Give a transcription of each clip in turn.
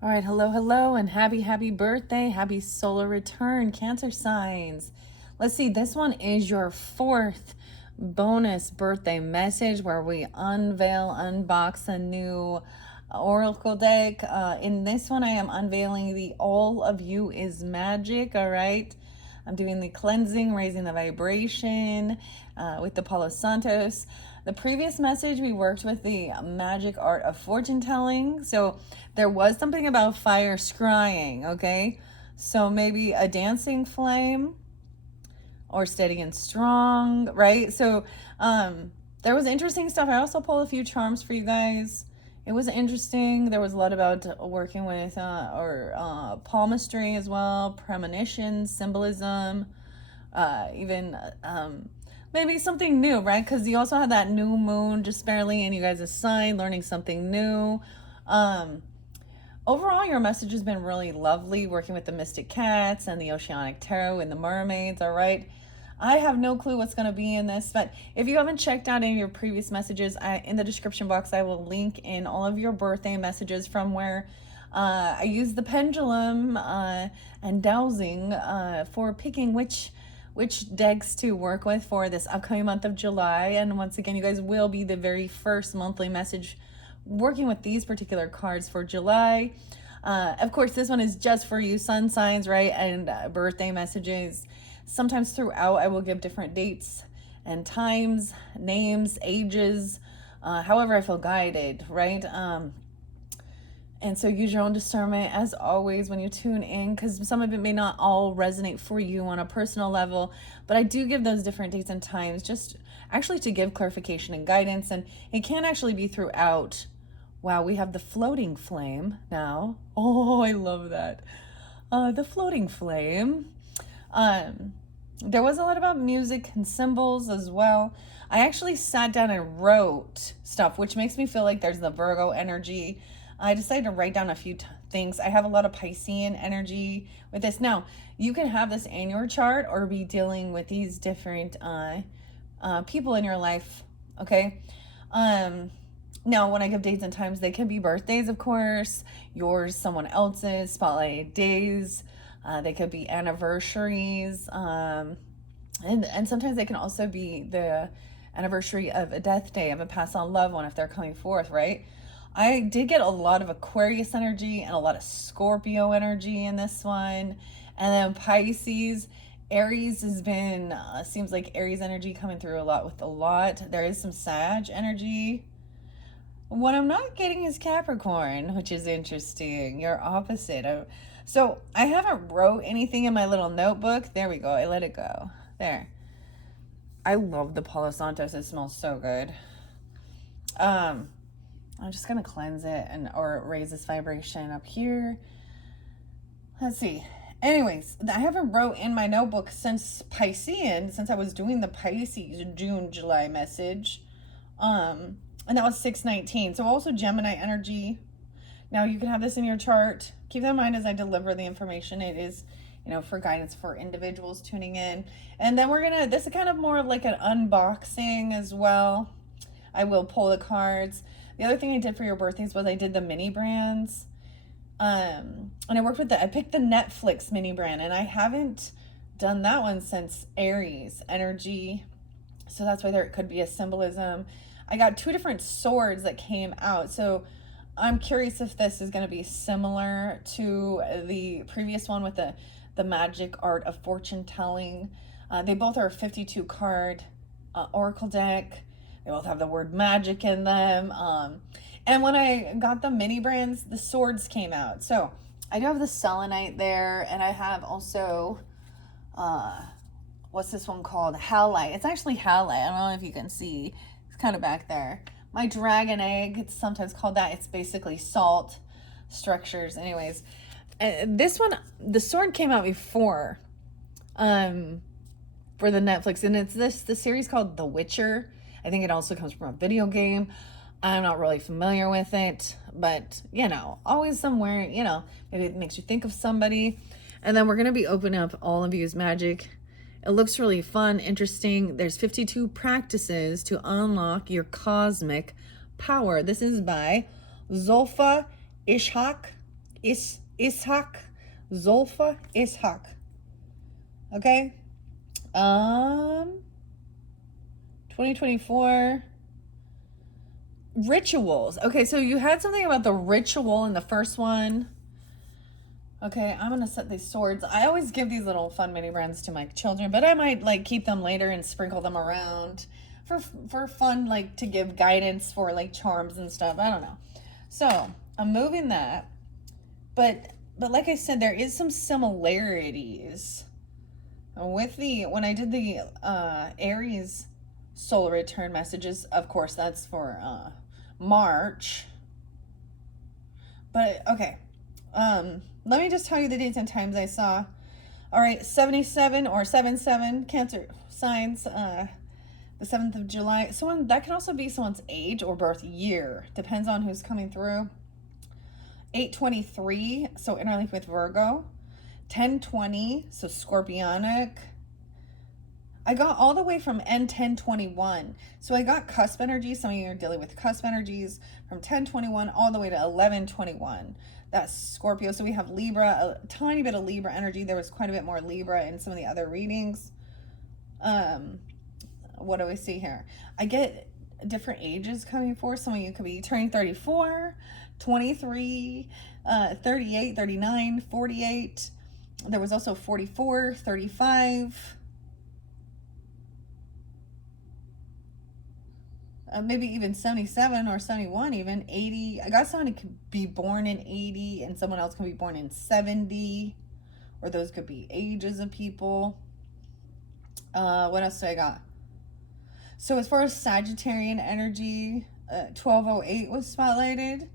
All right, hello, hello, and happy birthday, happy solar return, Cancer signs. Let's see, this one is your fourth bonus birthday message where we unbox a new oracle deck. In this one, I am unveiling the All of You is Magic, all right? I'm doing the cleansing, raising the vibration with the Palo Santos. The previous message, we worked with the magic art of fortune telling. So there was something about fire scrying, okay? So maybe a dancing flame or steady and strong, right? So there was interesting stuff. I also pulled a few charms for you guys. It was interesting. There was a lot about working with palmistry as well, premonition, symbolism, even maybe something new, right? Because you also had that new moon just barely in you guys' sign, learning something new. Overall, your message has been really lovely, working with the Mystic Cats and the Oceanic Tarot and the Mermaids, all right? I have no clue what's going to be in this, but if you haven't checked out any of your previous messages, in the description box, I will link in all of your birthday messages from where I use the pendulum and dowsing for picking which decks to work with for this upcoming month of July. And once again, you guys will be the very first monthly message working with these particular cards for July. Of course, this one is just for you sun signs, right? And birthday messages. Sometimes throughout, I will give different dates and times, names, ages, however I feel guided, right? And so use your own discernment as always when you tune in, because some of it may not all resonate for you on a personal level, but I do give those different dates and times just actually to give clarification and guidance, and it can actually be throughout. Wow, we have the floating flame now. Oh, I love that. The floating flame. There was a lot about music and symbols as well. I actually sat down and wrote stuff, which makes me feel like there's the Virgo energy. I decided to write down a few things. I have a lot of Piscean energy with this. Now, you can have this in your chart or be dealing with these different people in your life, okay? Now, when I give dates and times, they can be birthdays, of course, yours, someone else's, spotlight days. They could be anniversaries. And sometimes they can also be the anniversary of a death day of a passed on loved one if they're coming forth, right? I did get a lot of Aquarius energy and a lot of Scorpio energy in this one. And then Pisces, Aries has been, seems like Aries energy coming through a lot with a lot. There is some Sag energy. What I'm not getting is Capricorn, which is interesting. You're opposite. So I haven't wrote anything in my little notebook. There we go. I let it go. There. I love the Palo Santos. It smells so good. I'm just gonna cleanse it or raise this vibration up here. Let's see. Anyways, I haven't wrote in my notebook since Piscean, since I was doing the Pisces June, July message. And that was 619. So also Gemini energy. Now you can have this in your chart. Keep that in mind as I deliver the information. It is, for guidance for individuals tuning in. And then this is kind of more of like an unboxing as well. I will pull the cards. The other thing I did for your birthdays was I did the mini brands. And I picked the Netflix mini brand, and I haven't done that one since Aries energy. So that's why there could be a symbolism. I got two different swords that came out. So I'm curious if this is going to be similar to the previous one with the magic art of fortune telling. They both are 52 card oracle deck. They both have the word magic in them. And when I got the mini brands, the swords came out. So I do have the selenite there, and I have also, what's this one called? Halite. It's actually halite. I don't know if you can see. It's kind of back there. My dragon egg, it's sometimes called that. It's basically salt structures. Anyways, this one, the sword came out before for the Netflix, and it's the series called The Witcher. I think it also comes from a video game. I'm not really familiar with it, but always somewhere, maybe it makes you think of somebody. And then we're going to be opening up All of You's Magic. It looks really fun, interesting. There's 52 practices to unlock your cosmic power. This is by Zolfa Ishak. Ishak, Zolfa Ishak. Okay. 2024 rituals. Okay, so you had something about the ritual in the first one. Okay, I'm gonna set these swords. I always give these little fun mini brands to my children, but I might like keep them later and sprinkle them around for fun, like to give guidance for like charms and stuff. I don't know. So I'm moving that, but like I said, there is some similarities with the when I did the Aries solar return messages. Of course, that's for March. But okay. Let me just tell you the dates and times I saw. All right, 77 or 77 Cancer signs, the 7th of July. Someone that can also be someone's age or birth year, depends on who's coming through. 823, so interlink with Virgo. 1020, so Scorpionic. I got all the way from N1021. So I got cusp energy. Some of you are dealing with cusp energies from 1021 all the way to 1121. That's Scorpio. So we have Libra, a tiny bit of Libra energy. There was quite a bit more Libra in some of the other readings. What do we see here? I get different ages coming forth. Some of you could be turning 34, 23, 38, 39, 48. There was also 44, 35. Maybe even 77 or 71, even 80. I got someone who could be born in 80 and someone else can be born in 70, or those could be ages of people. What else do I got? So as far as Sagittarian energy, 1208 was spotlighted,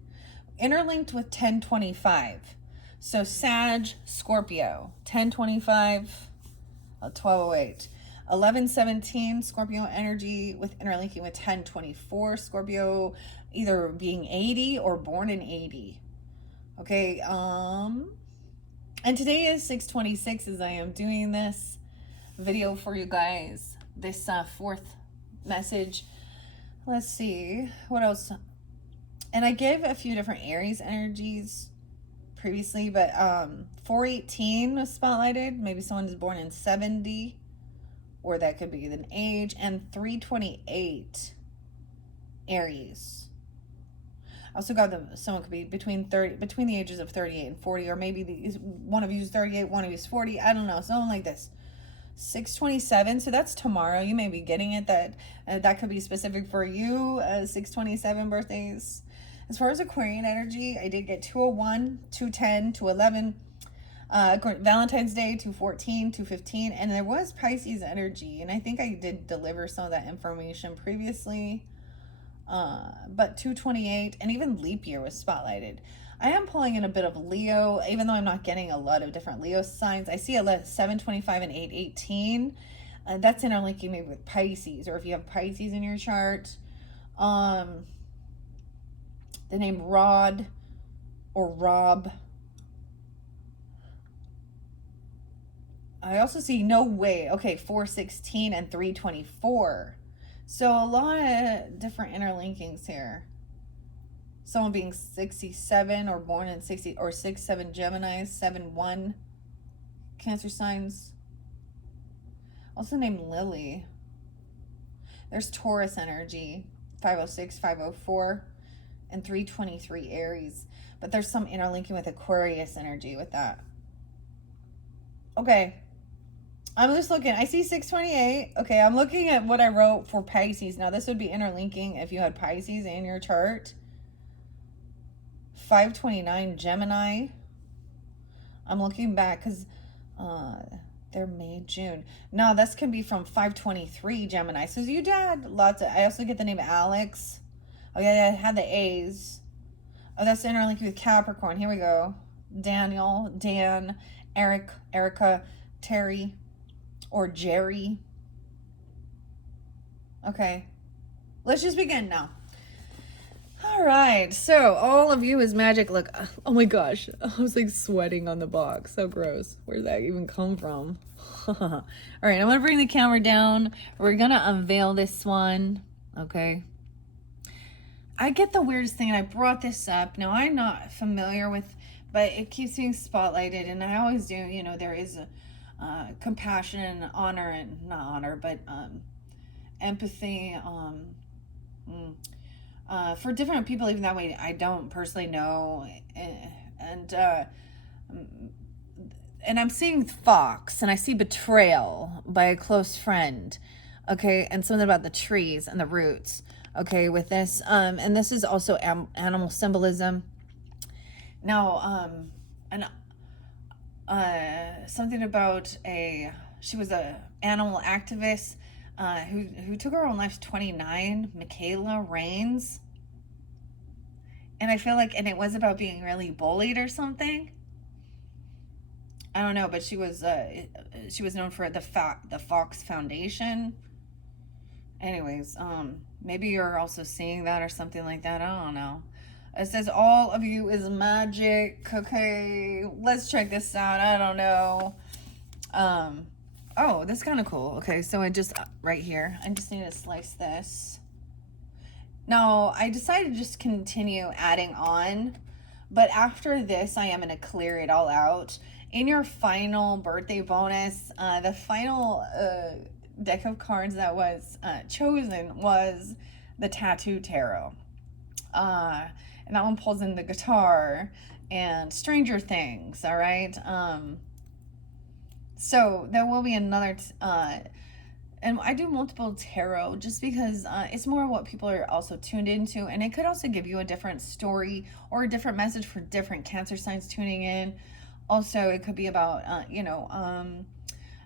interlinked with 1025. So Sag, Scorpio, 1025, 1208. 1117 Scorpio energy with interlinking with 1024 Scorpio, either being 80 or born in 80. Okay, and today is 6/26 as I am doing this video for you guys, this fourth message. Let's see what else. And I gave a few different Aries energies previously, but 418 was spotlighted. Maybe someone is born in 70, or that could be an age. And 328 Aries. I also got someone could be between the ages of 38 and 40, or maybe one of you is 38, one of you is 40. I don't know, something like this. 627, so that's tomorrow. You may be getting it. That could be specific for you. 627 birthdays. As far as Aquarian energy, I did get 201, 210, 211. Valentine's Day, 214, 215, and there was Pisces energy, and I think I did deliver some of that information previously. But 228 and even leap year was spotlighted. I am pulling in a bit of Leo, even though I'm not getting a lot of different Leo signs. I see a 725 and 818. That's interlinking maybe with Pisces, or if you have Pisces in your chart. The name Rod or Rob. I also see no way. Okay, 416 and 324. So a lot of different interlinkings here. Someone being 67 or born in 60 or 6/7 Gemini, 7/1 Cancer signs. Also named Lily. There's Taurus energy, 506, 504, and 323 Aries. But there's some interlinking with Aquarius energy with that. Okay. I'm just looking. I see 628. Okay, I'm looking at what I wrote for Pisces. Now, this would be interlinking if you had Pisces in your chart. 529 Gemini. I'm looking back because they're May, June. No, this can be from 523 Gemini. So you did lots of... I also get the name Alex. Oh, yeah, I had the A's. Oh, that's interlinking with Capricorn. Here we go. Daniel, Dan, Eric, Erica, Terry, or Jerry. Okay, let's just begin now. All right, so all of you is magic. Look, oh my gosh, I was like sweating on the box. So gross. Where did that even come from? All right, I'm gonna bring the camera down. We're gonna unveil this one. Okay. I get the weirdest thing, and I brought this up. Now, I'm not familiar with but it keeps being spotlighted, and I always do. You know, there is a compassion and honor, and not honor, but empathy. Mm, for different people, even that way, I don't personally know, and and I'm seeing fox, and I see betrayal by a close friend, okay, and something about the trees and the roots, okay, with this, and this is also animal symbolism. Now, and something about she was a animal activist who took her own life, 29, Michaela Rains, and I feel like, and it was about being really bullied or something. I don't know, but she was known for the Fox Foundation. Anyways, maybe you're also seeing that or something like that. I don't know. It says all of you is magic. Okay, let's check this out. I don't know. Oh, that's kind of cool. Okay, so I just right here. I just need to slice this. Now, I decided to just continue adding on, but after this, I am going to clear it all out. In your final birthday bonus, the final deck of cards that was chosen was the Tattoo Tarot. And that one pulls in the guitar and Stranger Things, all right? So there will be another... and I do multiple tarot just because it's more what people are also tuned into. And it could also give you a different story or a different message for different Cancer signs tuning in. Also, it could be about,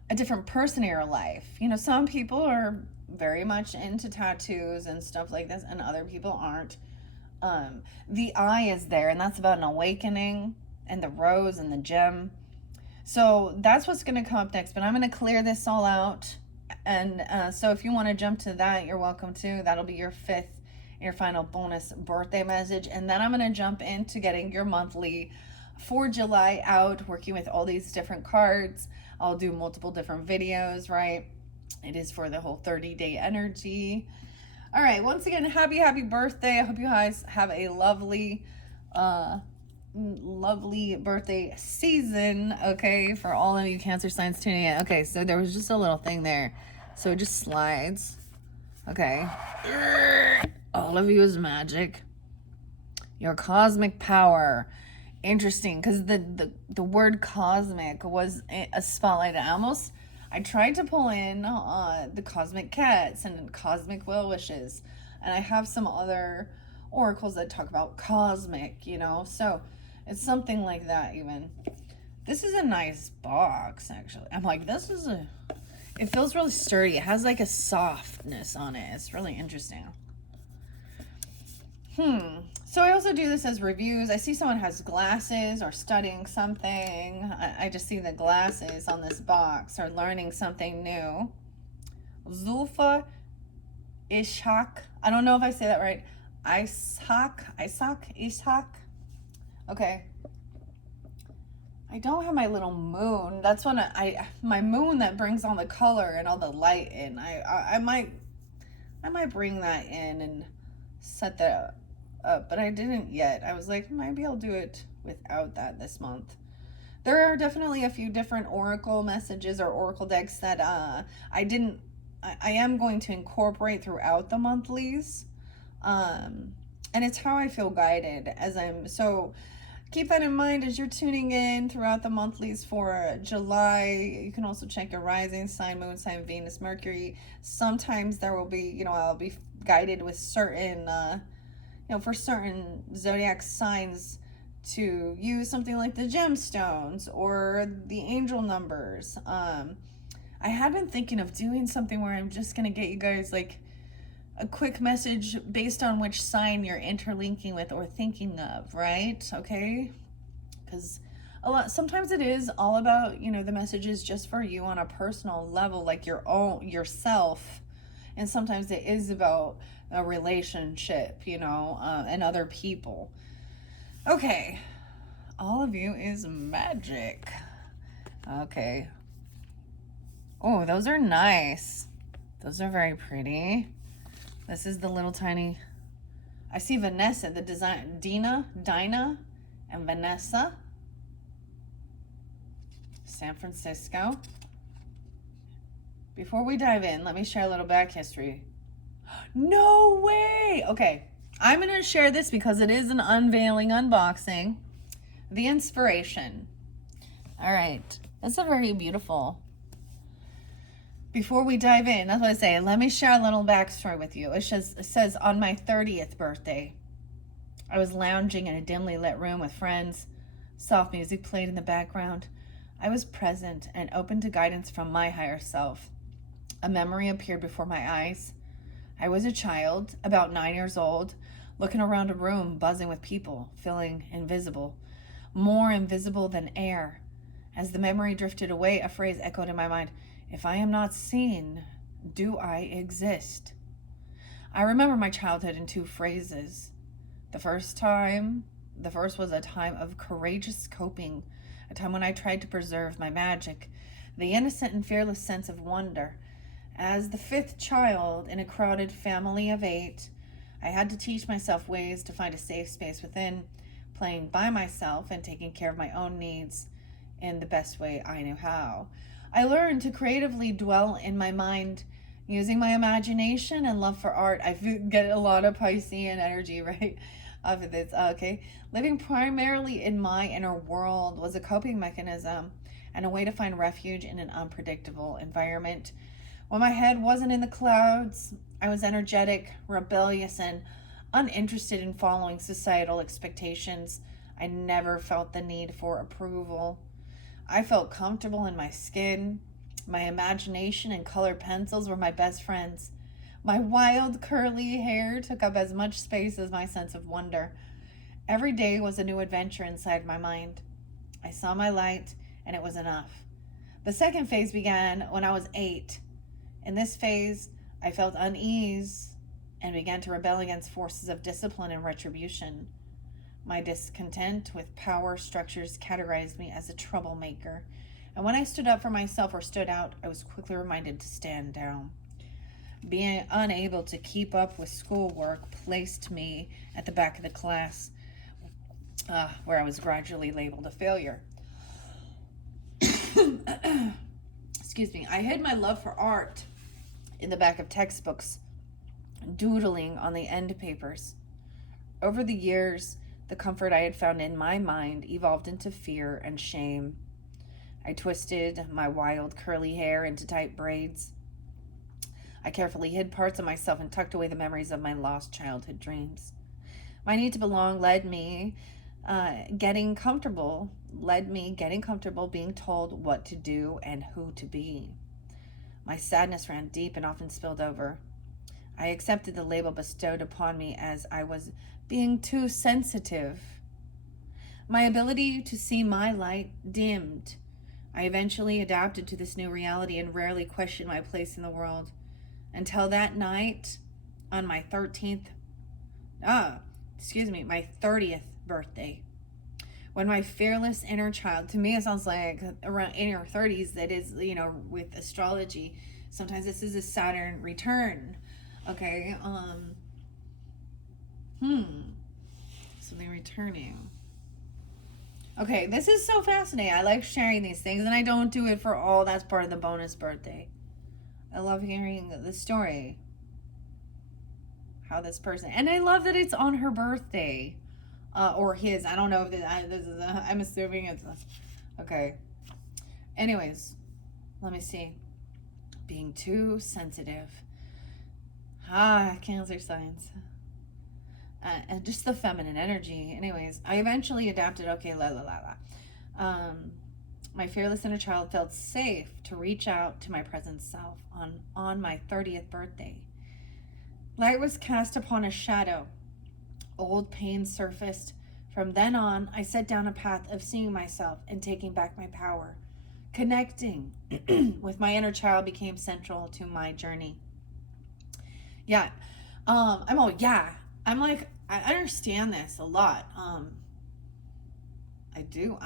a different person in your life. You know, some people are very much into tattoos and stuff like this, and other people aren't. The eye is there, and that's about an awakening, and the rose and the gem. So that's what's going to come up next, but I'm going to clear this all out. And so if you want to jump to that, you're welcome to. That'll be your fifth, your final bonus birthday message. And then I'm going to jump into getting your monthly for July out, working with all these different cards. I'll do multiple different videos, right? It is for the whole 30-day energy. All right, once again, happy birthday. I hope you guys have a lovely birthday season, okay, for all of you Cancer signs tuning in. Okay, so there was just a little thing there, so it just slides. Okay, all of you is magic. Your cosmic power. Interesting, because the word cosmic was a spotlight. I tried to pull in the cosmic cats and cosmic well wishes, and I have some other oracles that talk about cosmic, you know, so it's something like that. Even this is a nice box, actually. I'm like, it feels really sturdy. It has like a softness on it. It's really interesting. So I also do this as reviews. I see someone has glasses or studying something. I just see the glasses on this box or learning something new. Zulfa Ishak. I don't know if I say that right. Ishak. Okay. I don't have my little moon. That's when my moon that brings all the color and all the light in. I might bring that in and set that up, but I didn't yet. I was like, maybe I'll do it without that this month. There are definitely a few different oracle messages or oracle decks that I am going to incorporate throughout the monthlies. And it's how I feel guided so keep that in mind as you're tuning in throughout the monthlies for July. You can also check your rising sign, moon sign, Venus, Mercury. Sometimes there will be, I'll be guided with certain, for certain zodiac signs to use something like the gemstones or the angel numbers. I had been thinking of doing something where I'm just going to get you guys like a quick message based on which sign you're interlinking with or thinking of, right? Okay? Because sometimes it is all about, the messages just for you on a personal level, like yourself. And sometimes it is about a relationship, and other people. Okay. All of you is magic. Okay. Oh, those are nice. Those are very pretty. This is the little tiny... I see Vanessa, the design... Dinah, and Vanessa. San Francisco. Before we dive in, let me share a little back history. No way! Okay, I'm going to share this because it is an unveiling unboxing. The inspiration. All right, that's a very beautiful. Before we dive in, that's what I say. Let me share a little backstory with you. It says on my 30th birthday, I was lounging in a dimly lit room with friends. Soft music played in the background. I was present and open to guidance from my higher self. A memory appeared before my eyes. I was a child, about 9 years old, looking around a room buzzing with people, feeling invisible, more invisible than air. As the memory drifted away, a phrase echoed in my mind: if I am not seen, do I exist? I remember my childhood in two phrases. The first was a time of courageous coping, a time when I tried to preserve my magic, the innocent and fearless sense of wonder. As the fifth child in a crowded family of 8, I had to teach myself ways to find a safe space within, playing by myself and taking care of my own needs in the best way I knew how. I learned to creatively dwell in my mind using my imagination and love for art. I get a lot of Piscean energy, right? Of this. Okay. Living primarily in my inner world was a coping mechanism and a way to find refuge in an unpredictable environment. When my head wasn't in the clouds, I was energetic, rebellious, and uninterested in following societal expectations. I never felt the need for approval. I felt comfortable in my skin. My imagination and colored pencils were my best friends. My wild curly hair took up as much space as my sense of wonder. Every day was a new adventure inside my mind. I saw my light, and it was enough. The second phase began when I was 8. In this phase, I felt unease and began to rebel against forces of discipline and retribution. My discontent with power structures categorized me as a troublemaker, and when I stood up for myself or stood out, I was quickly reminded to stand down. Being unable to keep up with schoolwork placed me at the back of the class, where I was gradually labeled a failure. Excuse me. I hid my love for art in the back of textbooks, doodling on the end papers. Over the years, the comfort I had found in my mind evolved into fear and shame. I twisted my wild curly hair into tight braids. I carefully hid parts of myself and tucked away the memories of my lost childhood dreams. My need to belong led me getting comfortable being told what to do and who to be. My sadness ran deep and often spilled over. I accepted the label bestowed upon me as I was being too sensitive. My ability to see my light dimmed. I eventually adapted to this new reality and rarely questioned my place in the world. Until that night on my 30th birthday, when my fearless inner child, to me it sounds like around in your 30s, that is, with astrology, sometimes this is a Saturn return. Okay, something returning. Okay, this is so fascinating. I like sharing these things, and I don't do it for all. That's part of the bonus birthday. I love hearing the story. How this person, and I love that it's on her birthday, or his. I don't know if this is. I'm assuming it's. Okay. Anyways, let me see. Being too sensitive. Cancer signs. And just the feminine energy. Anyways, I eventually adapted. Okay, my fearless inner child felt safe to reach out to my present self on my 30th birthday. Light was cast upon a shadow. Old pain surfaced. From then on, I set down a path of seeing myself and taking back my power. Connecting with my inner child became central to my journey. Yeah. I'm like, I understand this a lot. I do.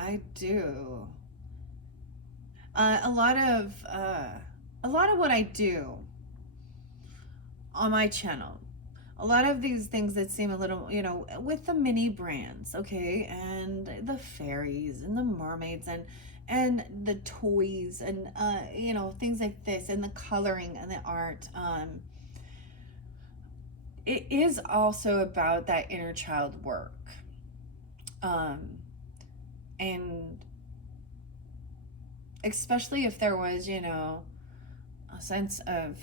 A lot of what I do on my channel, a lot of these things that seem a little, with the mini brands, okay, and the fairies and the mermaids and the toys and things like this, and the coloring and the art, it is also about that inner child work, um and especially if there was, a sense of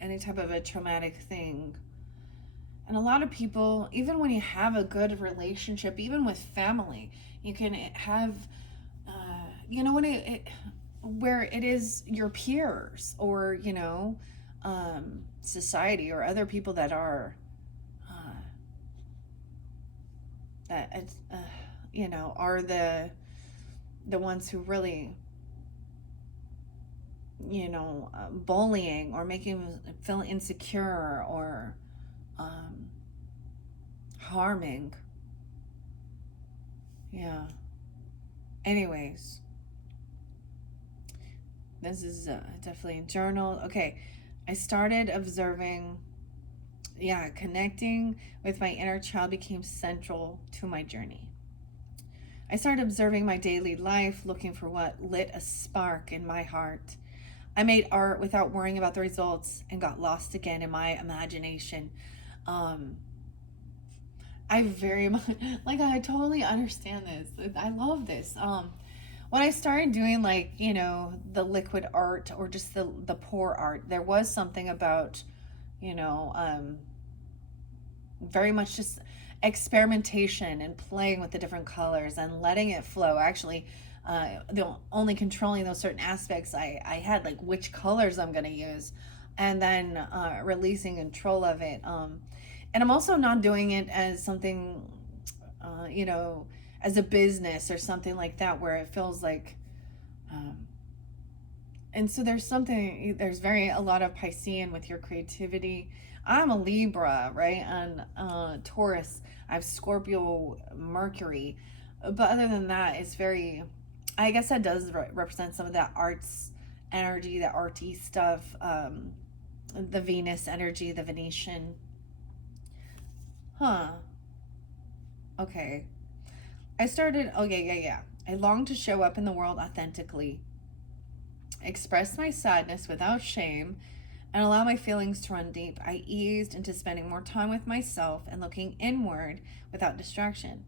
any type of a traumatic thing. And a lot of people, even when you have a good relationship, even with family, you can have, when where it is your peers, or, society, or other people that are, that, are the ones who really, bullying, or making you feel insecure, or um, harming. Yeah. Anyways, this is definitely a journal. Okay, I started observing, connecting with my inner child became central to my journey. I started observing my daily life, looking for what lit a spark in my heart. I made art without worrying about the results and got lost again in my imagination. Um, I very much, like, I totally understand this. I love this. When I started doing, like, the liquid art, or just the pour art, there was something about, you know, um, very much just experimentation and playing with the different colors and letting it flow. Actually, the only controlling those certain aspects I had, like which colors I'm going to use, and then releasing control of it. And I'm also not doing it as something, uh, you know, as a business or something like that, where it feels like, um, and so there's very a lot of Piscean with your creativity. I'm a Libra, right? And Taurus, I have Scorpio, Mercury. But other than that, it's very, I guess that does represent some of that arts energy, that arty stuff, the Venus energy, the Venetian. Huh. Okay. Oh, yeah, yeah, yeah. I long to show up in the world authentically, express my sadness without shame, and allow my feelings to run deep. I eased into spending more time with myself and looking inward without distraction.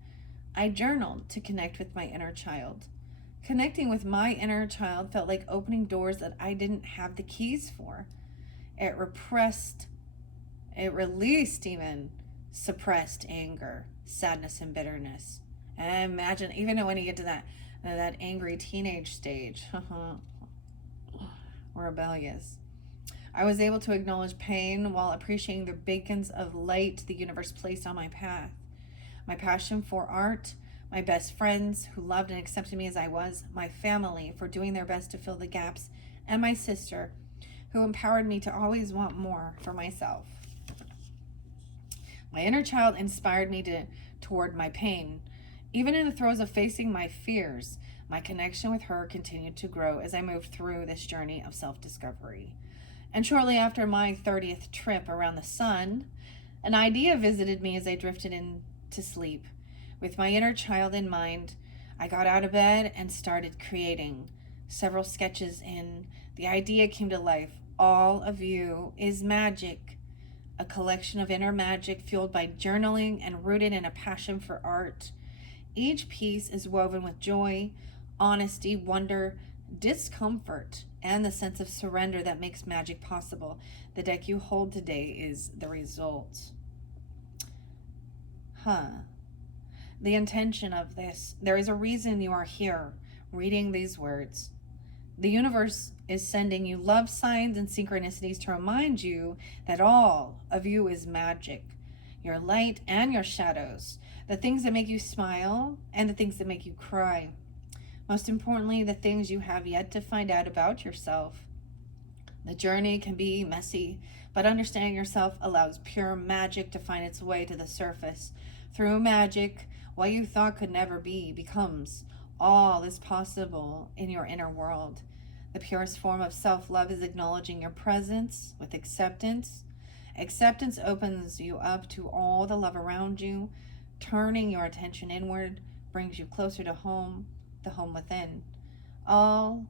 I journaled to connect with my inner child. Connecting with my inner child felt like opening doors that I didn't have the keys for. It repressed, it released even suppressed anger, sadness, and bitterness. And I imagine, even when you get to that angry teenage stage, rebellious, I was able to acknowledge pain while appreciating the beacons of light the universe placed on my path. My passion for art, my best friends who loved and accepted me as I was, my family for doing their best to fill the gaps, and my sister who empowered me to always want more for myself. My inner child inspired me toward my pain. Even in the throes of facing my fears, my connection with her continued to grow as I moved through this journey of self-discovery. And shortly after my 30th trip around the sun, an idea visited me as I drifted into sleep. With my inner child in mind, I got out of bed and started creating. Several sketches in, the idea came to life. All of you is magic, a collection of inner magic fueled by journaling and rooted in a passion for art. Each piece is woven with joy, honesty, wonder, discomfort, and the sense of surrender that makes magic possible. The deck you hold today is the result. The intention of this. There is a reason you are here reading these words. The universe is sending you love signs and synchronicities to remind you that all of you is magic. Your light and your shadows. The things that make you smile and the things that make you cry. Most importantly, the things you have yet to find out about yourself. The journey can be messy, but understanding yourself allows pure magic to find its way to the surface. Through magic, what you thought could never be becomes. All is possible in your inner world. The purest form of self-love is acknowledging your presence with acceptance Acceptance opens you up to all the love around you. Turning your attention inward brings you closer to home, the home within. All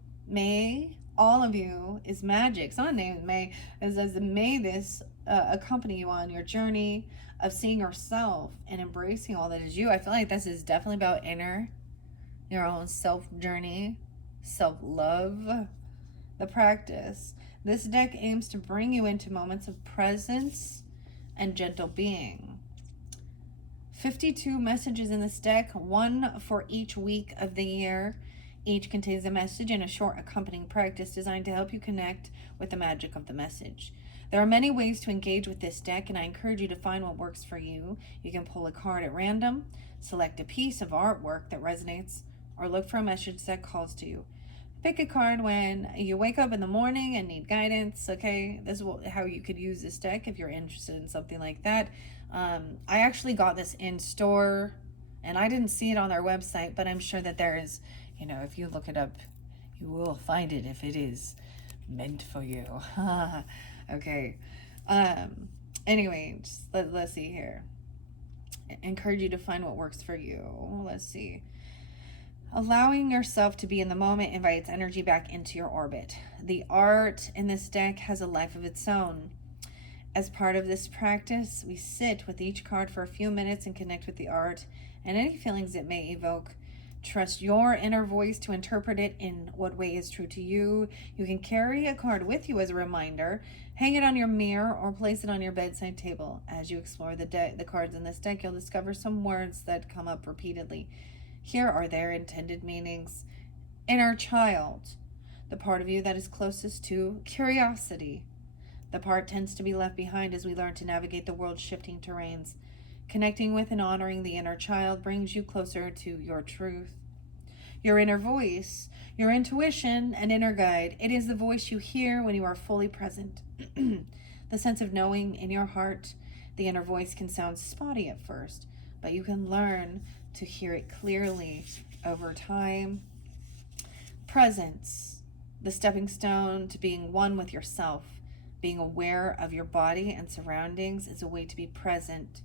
of you is magic. Someone named May says, may this accompany you on your journey of seeing yourself and embracing all that is you. I feel like this is definitely about your own self journey, self love, the practice. This deck aims to bring you into moments of presence and gentle being. 52 messages in this deck, one for each week of the year. Each contains a message and a short accompanying practice designed to help you connect with the magic of the message. There are many ways to engage with this deck, and I encourage you to find what works for you. You can pull a card at random, select a piece of artwork that resonates, or look for a message that calls to you. Pick a card when you wake up in the morning and need guidance, okay? This is how you could use this deck if you're interested in something like that. I actually got this in store, and I didn't see it on their website, but I'm sure that there is, if you look it up, you will find it if it is meant for you. Okay. Anyway, let's see here. Encourage you to find what works for you. Let's see. Allowing yourself to be in the moment invites energy back into your orbit. The art in this deck has a life of its own. As part of this practice, we sit with each card for a few minutes and connect with the art and any feelings it may evoke. Trust your inner voice to interpret it in what way is true to you. You can carry a card with you as a reminder, hang it on your mirror, or place it on your bedside table. As you explore the cards in this deck, you'll discover some words that come up repeatedly. Here are their intended meanings. Inner child, the part of you that is closest to curiosity. The part tends to be left behind as we learn to navigate the world's shifting terrains. Connecting with and honoring the inner child brings you closer to your truth. Your inner voice, your intuition and inner guide. It is the voice you hear when you are fully present. The sense of knowing in your heart. The inner voice can sound spotty at first, but you can learn to hear it clearly over time. Presence, the stepping stone to being one with yourself. Being aware of your body and surroundings is a way to be present.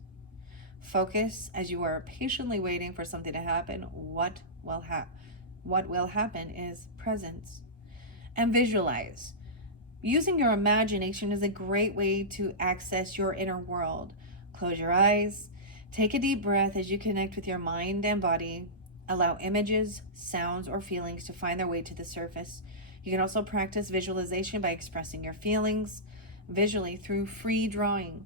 Focus as you are patiently waiting for something to happen. What will happen is presence. And visualize. Using your imagination is a great way to access your inner world. Close your eyes. Take a deep breath as you connect with your mind and body. Allow images, sounds, or feelings to find their way to the surface. You can also practice visualization by expressing your feelings visually through free drawing.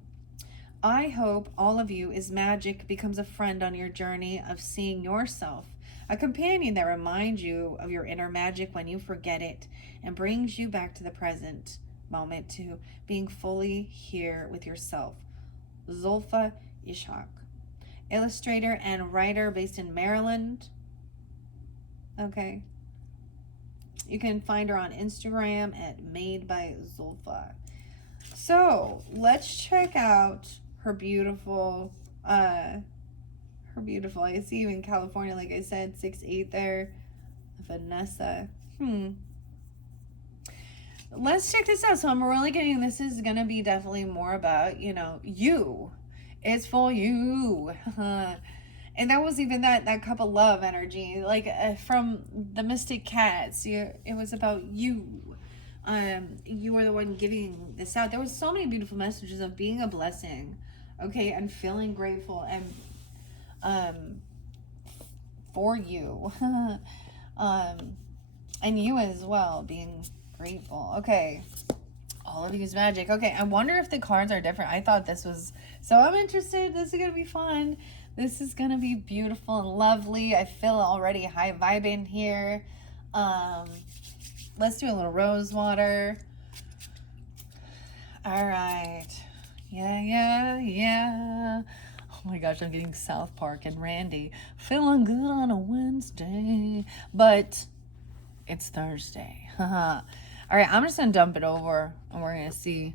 I hope all of you is magic becomes a friend on your journey of seeing yourself, a companion that reminds you of your inner magic when you forget it and brings you back to the present moment, to being fully here with yourself. Zulfa Ishaq, illustrator and writer based in Maryland. Okay. You can find her on Instagram at Made by Zulfa. So let's check out her beautiful, I see you in California, like I said, 6'8" there, Vanessa. Let's check this out. So I'm really getting, this is going to be definitely more about, you. It's for you. And that was even that cup of love energy, like from the Mystic Cats. It was about you. You were the one giving this out. There was so many beautiful messages of being a blessing, okay, and feeling grateful and for you, and you as well, being grateful. Okay, all of you is magic. Okay, I wonder if the cards are different. I thought this was, so I'm interested. This is gonna be fun. This is gonna be beautiful and lovely. I feel already high vibing here. Let's do a little rose water. All right. Yeah. Oh my gosh, I'm getting South Park and Randy. Feeling good on a Wednesday, but it's Thursday. All right, I'm just gonna dump it over and we're gonna see.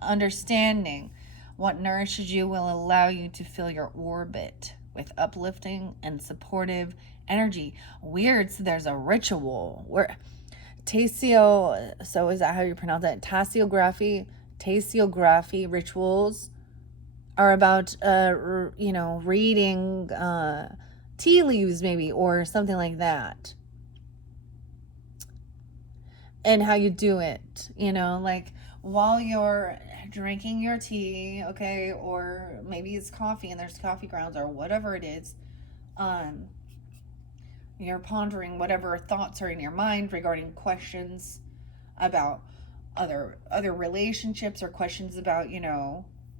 Understanding what nourishes you will allow you to fill your orbit with uplifting and supportive energy. Weird, so there's a ritual. Tasio, so is that how you pronounce it? Tasiography rituals are about, reading tea leaves maybe, or something like that. And how you do it, like while you're drinking your tea, okay, or maybe it's coffee and there's coffee grounds or whatever it is, um, you're pondering whatever thoughts are in your mind regarding questions about other relationships, or questions about,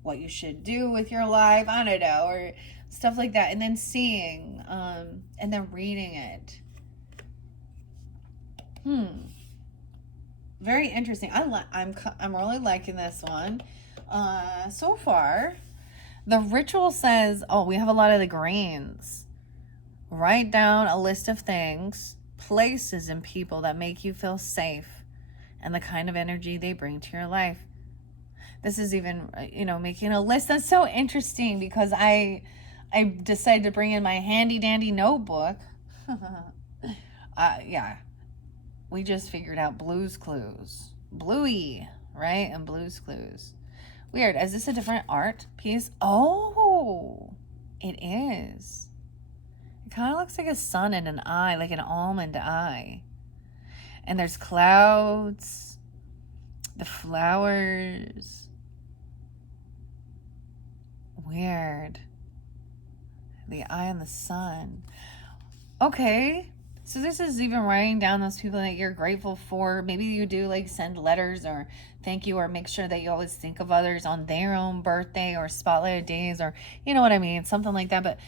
what you should do with your life, I don't know, or stuff like that, and then seeing, and then reading it. Very interesting. I'm really liking this one. So far, the ritual says, oh, we have a lot of the greens. Write down a list of things, places, and people that make you feel safe, and the kind of energy they bring to your life. This is even, making a list. That's so interesting, because I decided to bring in my handy dandy notebook. Yeah. We just figured out Blue's Clues. Bluey, right? And Blue's Clues. Weird. Is this a different art piece? Oh, it is. It kind of looks like a sun and an eye, like an almond eye. And there's clouds, the flowers. Weird. The eye and the sun. Okay. So this is even writing down those people that you're grateful for. Maybe you do like send letters or thank you, or make sure that you always think of others on their own birthday or spotlighted days, or you know what I mean, something like that. But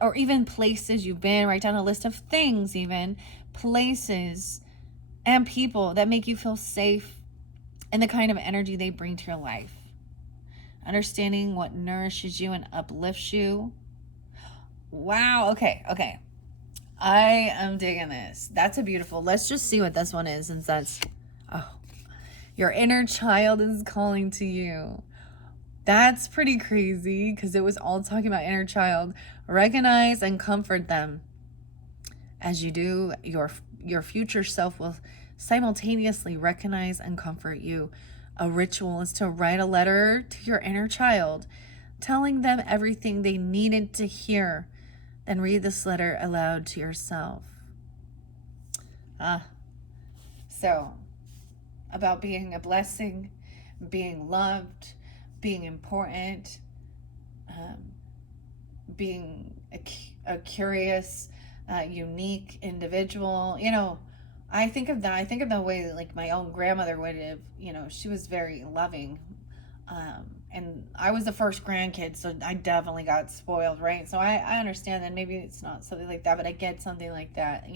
or even places you've been. Write down a list of things, even places and people that make you feel safe, and the kind of energy they bring to your life. Understanding what nourishes you and uplifts you. Wow. Okay. I am digging this. That's a beautiful. Let's just see what this one is, since that's, your inner child is calling to you. That's pretty crazy, because it was all talking about inner child. Recognize and comfort them. As you do, your future self will simultaneously recognize and comfort you. A ritual is to write a letter to your inner child, telling them everything they needed to hear. Then read this letter aloud to yourself. So, about being a blessing, being loved, being important, being a curious, unique individual. I think of that. I think of the way that, like, my own grandmother would have, she was very loving. And I was the first grandkid, so I definitely got spoiled, right? So I understand that maybe it's not something like that, but I get something like that,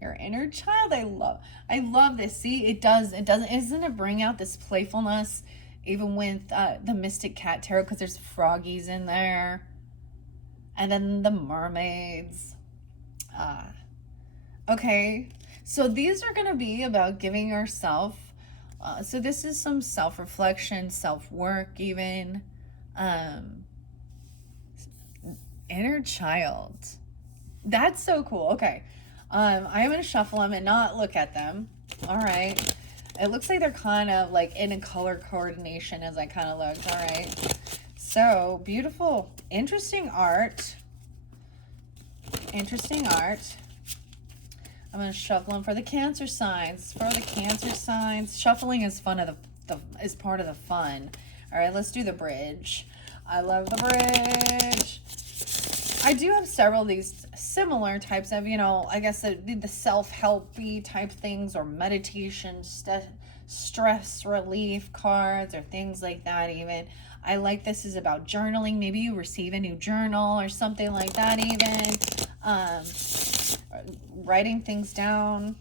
Your inner child, I love this. See, isn't it bring out this playfulness, even with the Mystic Cat Tarot, because there's froggies in there, and then the mermaids. Okay. So these are going to be about giving yourself. So this is some self-reflection, self-work even. Inner child. That's so cool. Okay. I'm going to shuffle them and not look at them. All right. It looks like they're kind of like in a color coordination as I kind of looked. All right. So beautiful. Interesting art. Interesting art. I'm going to shuffle them for the Cancer signs. For the Cancer signs, shuffling is is part of the fun. All right, let's do the bridge. I love the bridge. I do have several of these similar types of, I guess the self-helpy type things, or meditation, stress relief cards, or things like that even. I like this is about journaling. Maybe you receive a new journal or something like that even. Writing things down,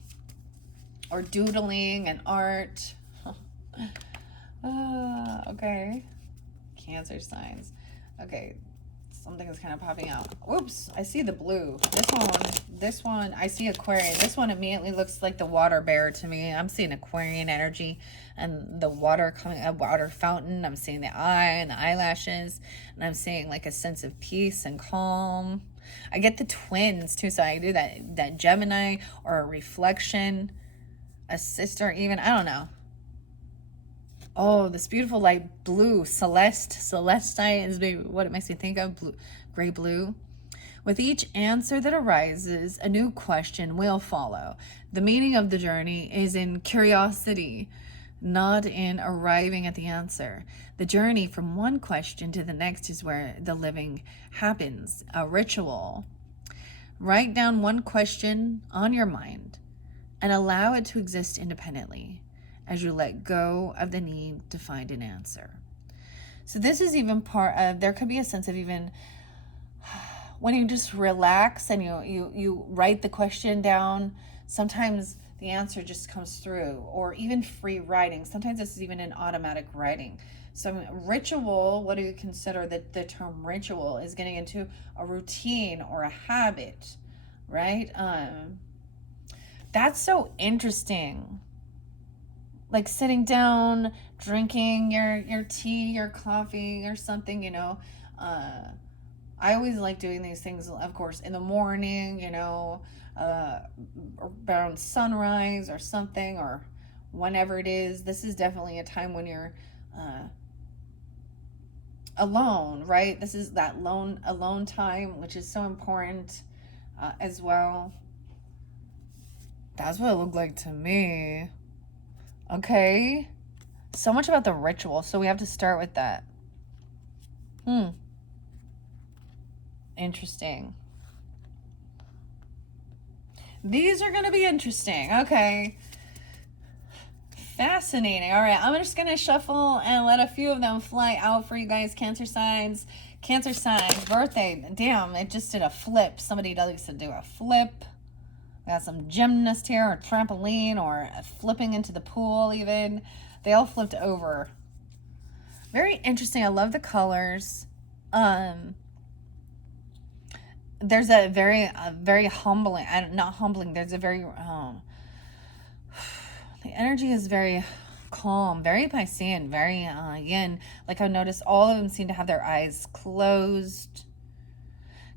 or doodling and art. Okay. Cancer signs. Okay. Something is kind of popping out. Oops, I see the blue. This one, I see Aquarian. This one immediately looks like the water bear to me. I'm seeing Aquarian energy and the water coming, a water fountain. I'm seeing the eye and the eyelashes, and I'm seeing like a sense of peace and calm. I get the twins too, so I do that Gemini or a reflection, a sister even, I don't know. Oh, this beautiful light blue, celestite is maybe what it makes me think of, blue, gray blue. With each answer that arises, a new question will follow. The meaning of the journey is in curiosity, not in arriving at the answer. The journey from one question to the next is where the living happens, a ritual. Write down one question on your mind and allow it to exist independently as you let go of the need to find an answer. So this is even part of, there could be a sense of even when you just relax and you write the question down, sometimes the answer just comes through, or even free writing. Sometimes this is even an automatic writing. So ritual, what do you consider that the term ritual is getting into a routine or a habit, right? That's so interesting. Like sitting down, drinking your tea, your coffee or something, I always like doing these things, of course, in the morning, around sunrise or something, or whenever it is. This is definitely a time when you're alone, right? This is that alone time, which is so important as well. That's what it looked like to me. Okay. So much about the ritual, so we have to start with that. Interesting. These are going to be interesting. Okay. Fascinating. All right. I'm just going to shuffle and let a few of them fly out for you guys. Cancer signs. Cancer signs. Birthday. Damn, it just did a flip. Somebody likes to do a flip. We got some gymnast here, or trampoline, or flipping into the pool even. They all flipped over. Very interesting. I love the colors. There's a very humbling, not humbling, there's a very, the energy is very calm, very Piscean, very yin. Like I noticed all of them seem to have their eyes closed,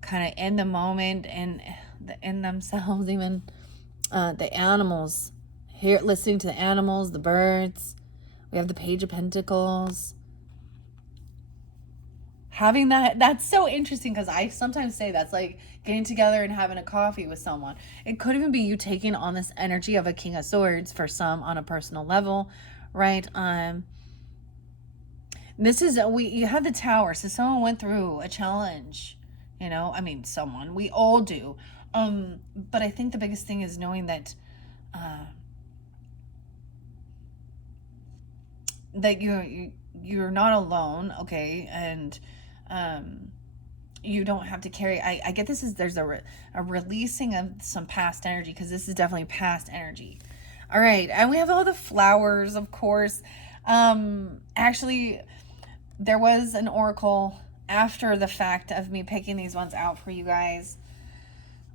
kind of in the moment and in themselves, even the animals, here listening to the animals, the birds. We have the Page of Pentacles. Having that's so interesting, because I sometimes say that's like getting together and having a coffee with someone. It could even be you taking on this energy of a King of Swords for some on a personal level, right? This is you have the Tower, so someone went through a challenge, someone, we all do. But I think the biggest thing is knowing that that you're not alone, okay, and you don't have to carry. I get this is there's a releasing of some past energy, because this is definitely past energy. All right, and we have all the flowers, of course. Actually, there was an oracle after the fact of me picking these ones out for you guys.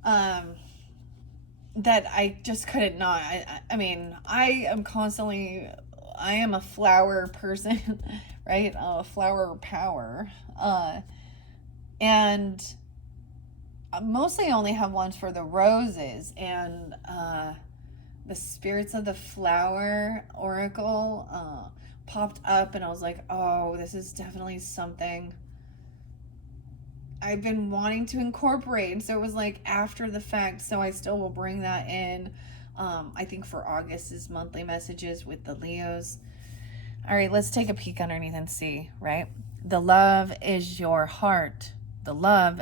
That I just couldn't not. I am a flower person, right? Flower power. And mostly I only have ones for the roses, and the spirits of the flower oracle popped up, and I was like, oh, this is definitely something I've been wanting to incorporate. And so it was like after the fact, so I still will bring that in. I think for August's monthly messages with the Leos. All right, let's take a peek underneath and see, right? The love is your heart. The love,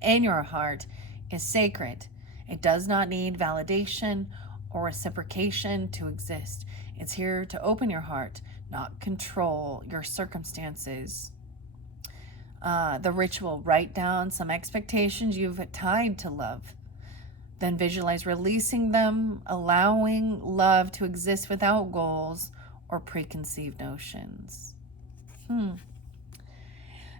in your heart is sacred. It does not need validation or reciprocation to exist. It's here to open your heart, not control your circumstances. The ritual, write down some expectations you've tied to love. Then visualize releasing them, allowing love to exist without goals or preconceived notions.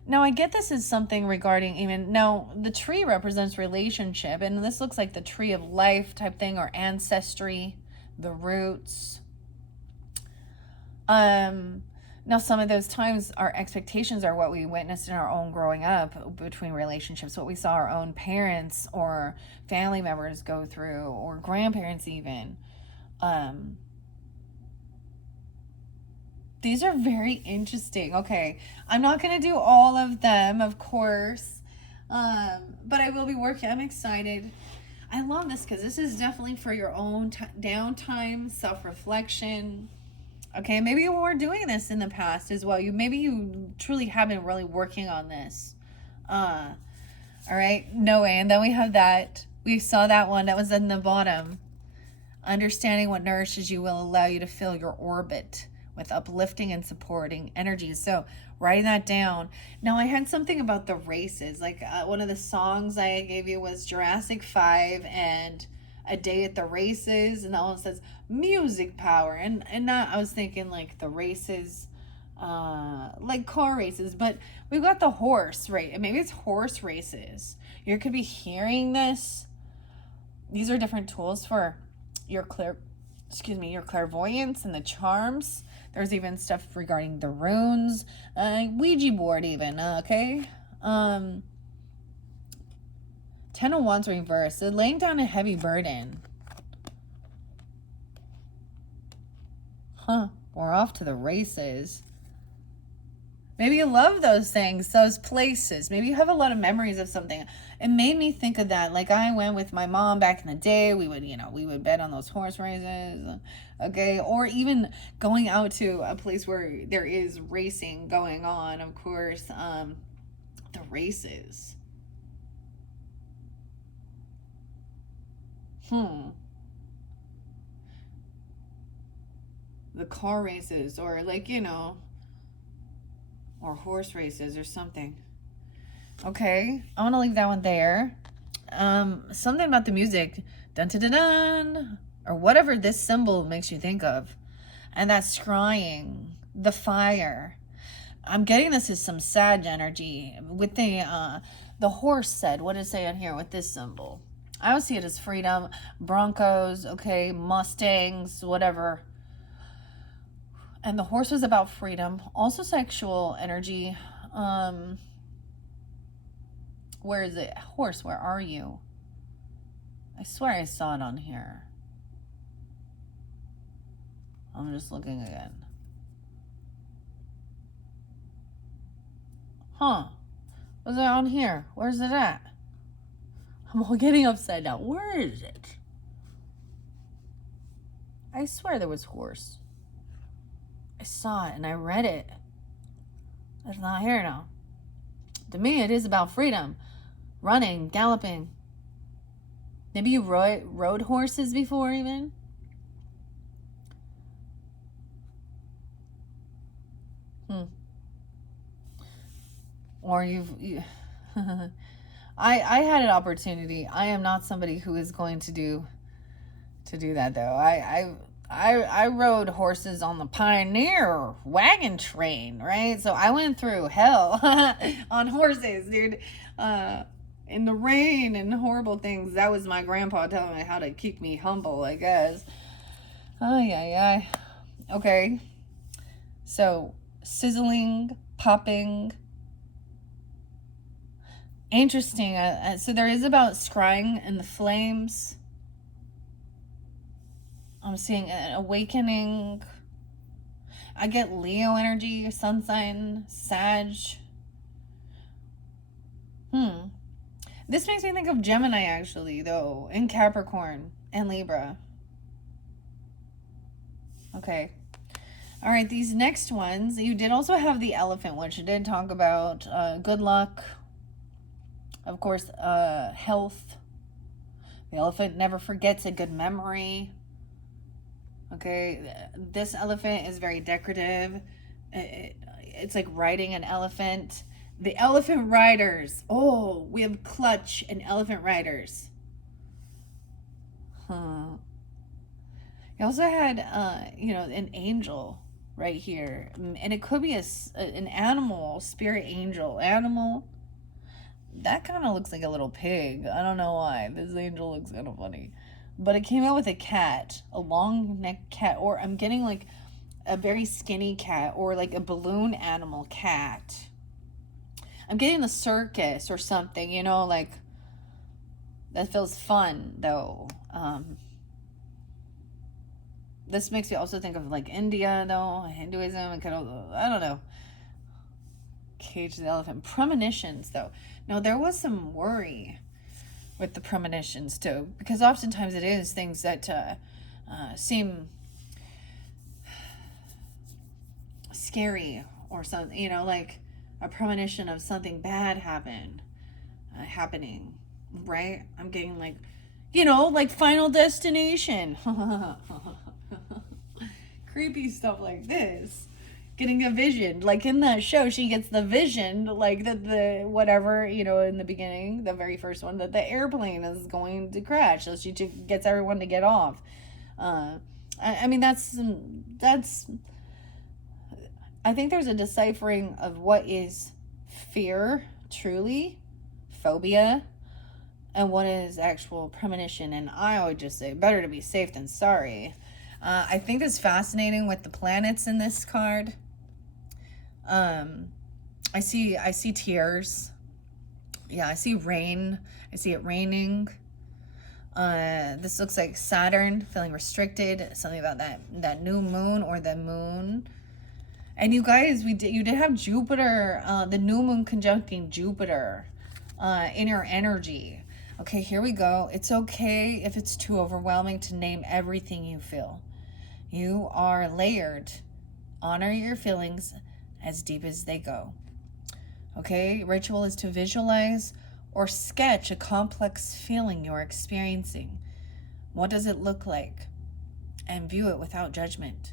Now, I get this is something regarding the tree represents relationship, and this looks like the tree of life type thing, or ancestry, the roots. Now, some of those times, our expectations are what we witnessed in our own growing up between relationships, what we saw our own parents or family members go through, or grandparents even. Um, these are very interesting. Okay, I'm not going to do all of them, of course, but I will be working. I'm excited. I love this because this is definitely for your own downtime, self-reflection. Okay, maybe you were doing this in the past as well. Maybe you truly have been really working on this. All right, no way. And then we have that. We saw that one that was in the bottom. Understanding what nourishes you will allow you to fill your orbit with uplifting and supporting energies. So writing that down. Now I had something about the races. Like one of the songs I gave you was Jurassic 5 and A Day at the Races, and that one says music power. And not, I was thinking like the races, like car races, but we've got the horse, right? Maybe it's horse races. You could be hearing this. These are different tools for your your clairvoyance and the charms. There's even stuff regarding the runes, Ouija board even, okay? 10 of Wands reversed. So laying down a heavy burden. We're off to the races. Maybe you love those things, those places. Maybe you have a lot of memories of something. It made me think of that. Like I went with my mom back in the day. We would bet on those horse races. Okay. Or even going out to a place where there is racing going on, of course. The races. The car races, or like, or horse races or something. Okay, I want to leave that one there. Something about the music, dun dun dun dun, or whatever this symbol makes you think of, and that scrying, the fire. I'm getting this as some Sag energy with the horse said. What does it say on here with this symbol? I would see it as freedom, Broncos, okay, Mustangs, whatever. And the horse was about freedom, also sexual energy. Where is it? Horse, where are you? I swear I saw it on here. I'm just looking again. Was it on here? Where's it at? I'm all getting upside down. Where is it? I swear there was horse. I saw it and I read it. It's not here now. To me, it is about freedom. Running, galloping. Maybe you rode horses before even? Or you I had an opportunity. I am not somebody who is going to do that though. I rode horses on the Pioneer wagon train, right? So I went through hell on horses, dude. In the rain and horrible things. That was my grandpa telling me how to keep me humble, I guess. Ay. Okay. So, sizzling, popping. Interesting. So there is about scrying and the flames. I'm seeing an awakening. I get Leo energy, sun sign, Sag. This makes me think of Gemini, actually, though, and Capricorn and Libra. Okay. All right, these next ones. You did also have the elephant, which I did talk about. Good luck. Of course, health. The elephant never forgets a good memory. Okay, this elephant is very decorative. It's like riding an elephant. The elephant riders. Oh, we have clutch and elephant riders. You also had, an angel right here. And it could be an animal, spirit angel. Animal. That kind of looks like a little pig. I don't know why. This angel looks kind of funny. But it came out with a cat. A long neck cat. Or I'm getting like a very skinny cat or like a balloon animal cat. I'm getting the circus or something, you know, like that feels fun though. This makes me also think of like India though, Hinduism, and kind of, I don't know. Cage the elephant. Premonitions though. Now there was some worry with the premonitions too, because oftentimes it is things that seem scary or something, you know, like a premonition of something bad happening, right? I'm getting like, you know, like Final Destination. Creepy stuff like this. Getting a vision. Like in that show, she gets the vision, like that the whatever, you know, in the beginning, the very first one, that the airplane is going to crash. So she gets everyone to get off. I mean, that's, I think there's a deciphering of what is fear, truly, phobia, and what is actual premonition. And I would just say better to be safe than sorry. I think it's fascinating with the planets in this card. I see tears. Yeah, I see rain. I see it raining. This looks like Saturn feeling restricted. Something about that new moon or the moon. And you guys, you did have Jupiter, the new moon conjuncting Jupiter, in your energy. Okay, here we go. It's okay if it's too overwhelming to name everything you feel. You are layered. Honor your feelings as deep as they go. Okay, ritual is to visualize or sketch a complex feeling you're experiencing. What does it look like? And view it without judgment.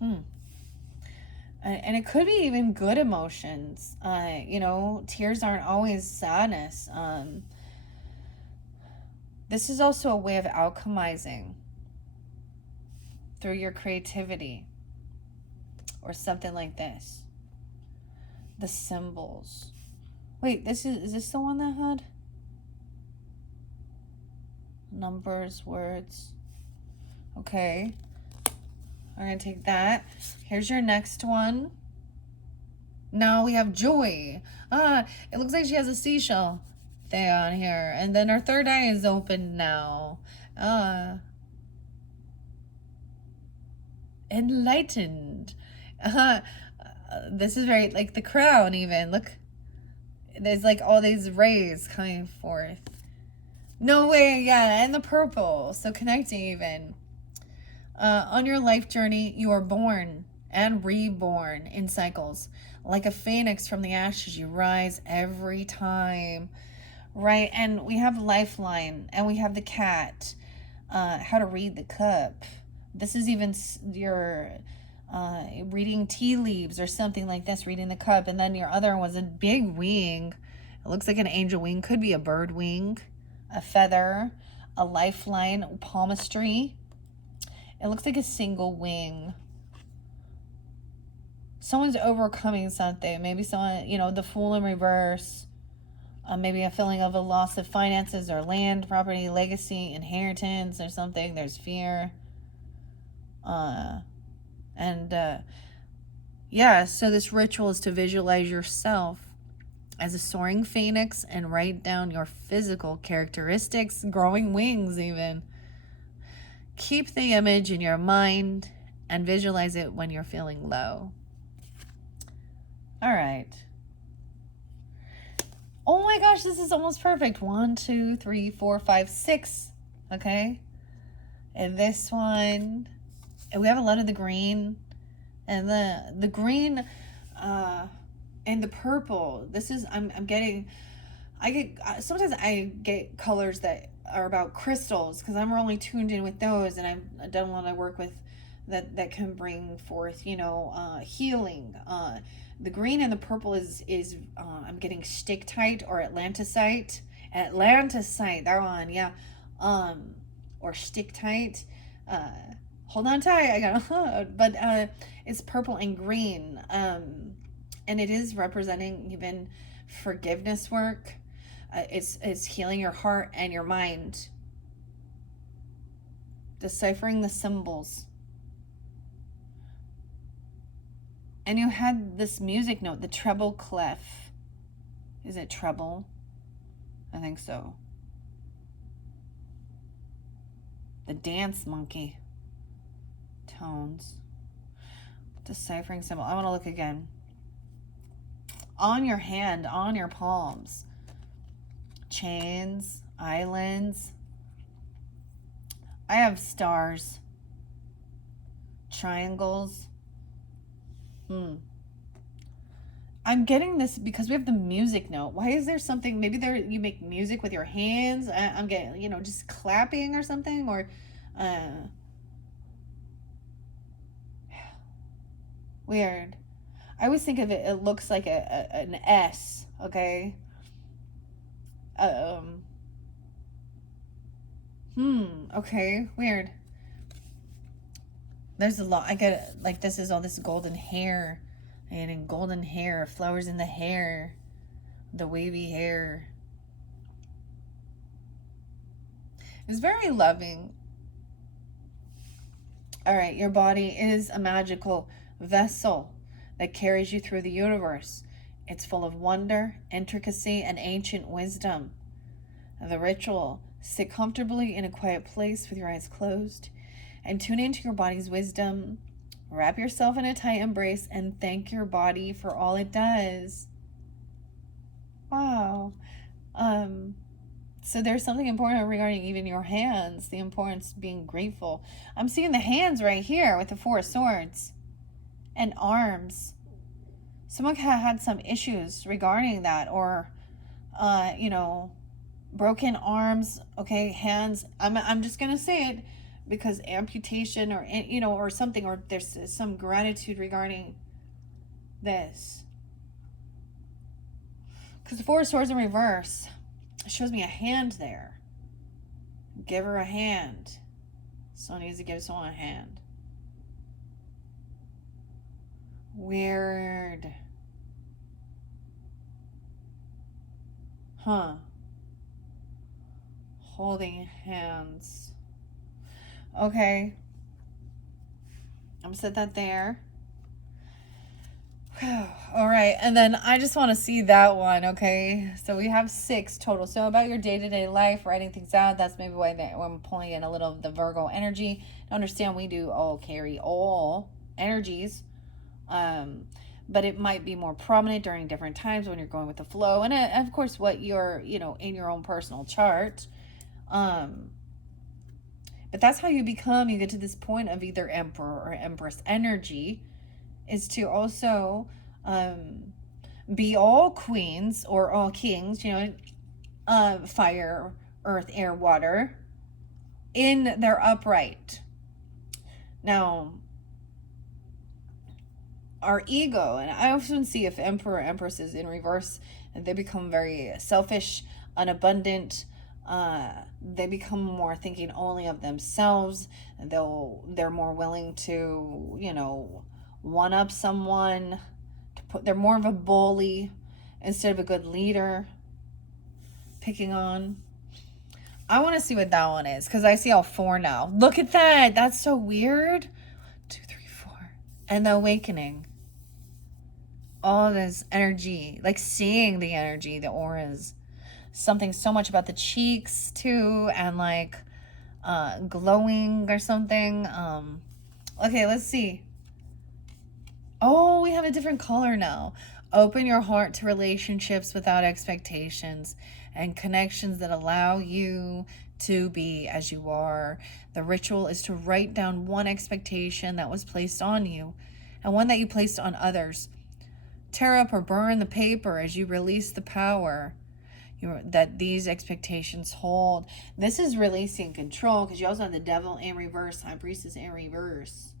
And it could be even good emotions. You know, tears aren't always sadness. This is also a way of alchemizing through your creativity or something like this. The symbols. Wait, is this the one that had numbers, words? Okay. I'm going to take that. Here's your next one. Now we have joy. It looks like she has a seashell thing on here. And then her third eye is open now. Enlightened. This is very, like the crown even. Look. There's like all these rays coming forth. No way, yeah. And the purple. So connecting even. On your life journey, you are born and reborn in cycles. Like a phoenix from the ashes, you rise every time, right? And we have lifeline, and we have the cat, how to read the cup. This is even your reading tea leaves or something like this, reading the cup. And then your other was a big wing. It looks like an angel wing, could be a bird wing, a feather, a lifeline, palmistry. It looks like a single wing. Someone's overcoming something. Maybe someone, you know, the Fool in reverse. Maybe a feeling of a loss of finances or land, property, legacy, inheritance or something. There's fear. Yeah, so this ritual is to visualize yourself as a soaring phoenix and write down your physical characteristics, growing wings even. Keep the image in your mind and visualize it when you're feeling low. All right. Oh my gosh, this is almost perfect. 1, 2, 3, 4, 5, 6. Okay. And this one, and we have a lot of the green and the green and the purple. This is, sometimes I get colors that are about crystals because I'm really tuned in with those, and I've done a lot of work with that can bring forth, you know, healing. The green and the purple is I'm getting Sticktite or Atlantisite. They're on, yeah. Or Sticktite. Hold on tight, I got but it's purple and green. And it is representing even forgiveness work. It's healing your heart and your mind. Deciphering the symbols. And you had this music note, the treble clef. Is it treble? I think so. The dance monkey tones. Deciphering symbol. I want to look again. On your hand, on your palms. Chains, islands. I have stars. Triangles. I'm getting this because we have the music note. Why is there something, maybe there you make music with your hands? I'm getting, just clapping or something, or weird. I always think of it, it looks like an S, okay? Okay, weird. There's a lot, I get, like, this is all this golden hair, and in golden hair, flowers in the hair, the wavy hair. It's very loving. All right, your body is a magical vessel that carries you through the universe. It's full of wonder, intricacy, and ancient wisdom. The ritual: sit comfortably in a quiet place with your eyes closed and tune into your body's wisdom. Wrap yourself in a tight embrace and thank your body for all it does. Wow. So there's something important regarding even your hands, the importance of being grateful. I'm seeing the hands right here with the Four of Swords and arms. Someone had some issues regarding that, or, broken arms, okay, hands. I'm just going to say it because amputation or something, or there's some gratitude regarding this. Because the Four of Swords in reverse shows me a hand there. Give her a hand. Someone needs to give someone a hand. Weird. Huh. Holding hands. Okay. I'm gonna set that there. All right, and then I just want to see that one, okay? So we have 6 total. So about your day-to-day life, writing things out, that's maybe why I'm pulling in a little of the Virgo energy. To understand, we do all carry all energies, but it might be more prominent during different times when you're going with the flow. And of course, what you're, in your own personal chart. But that's how you get to this point of either Emperor or Empress energy, is to also be all queens or all kings, fire, earth, air, water, in their upright. Now, our ego, and I often see if Emperor or Empress is in reverse, they become very selfish, unabundant. They become more thinking only of themselves. They're more willing to, one up someone, they're more of a bully instead of a good leader, picking on. I want to see what that one is, because I see all 4 now. Look at that. That's so weird. 2, 3, 4. And the awakening. All this energy, like seeing the energy, the auras. Something so much about the cheeks too, and like glowing or something. Okay, let's see. Oh, we have a different color now. Open your heart to relationships without expectations and connections that allow you to be as you are. The ritual is to write down one expectation that was placed on you and one that you placed on others. Tear up or burn the paper as you release the power that these expectations hold. This is releasing control, because you also have the Devil in reverse, High Priestess in reverse.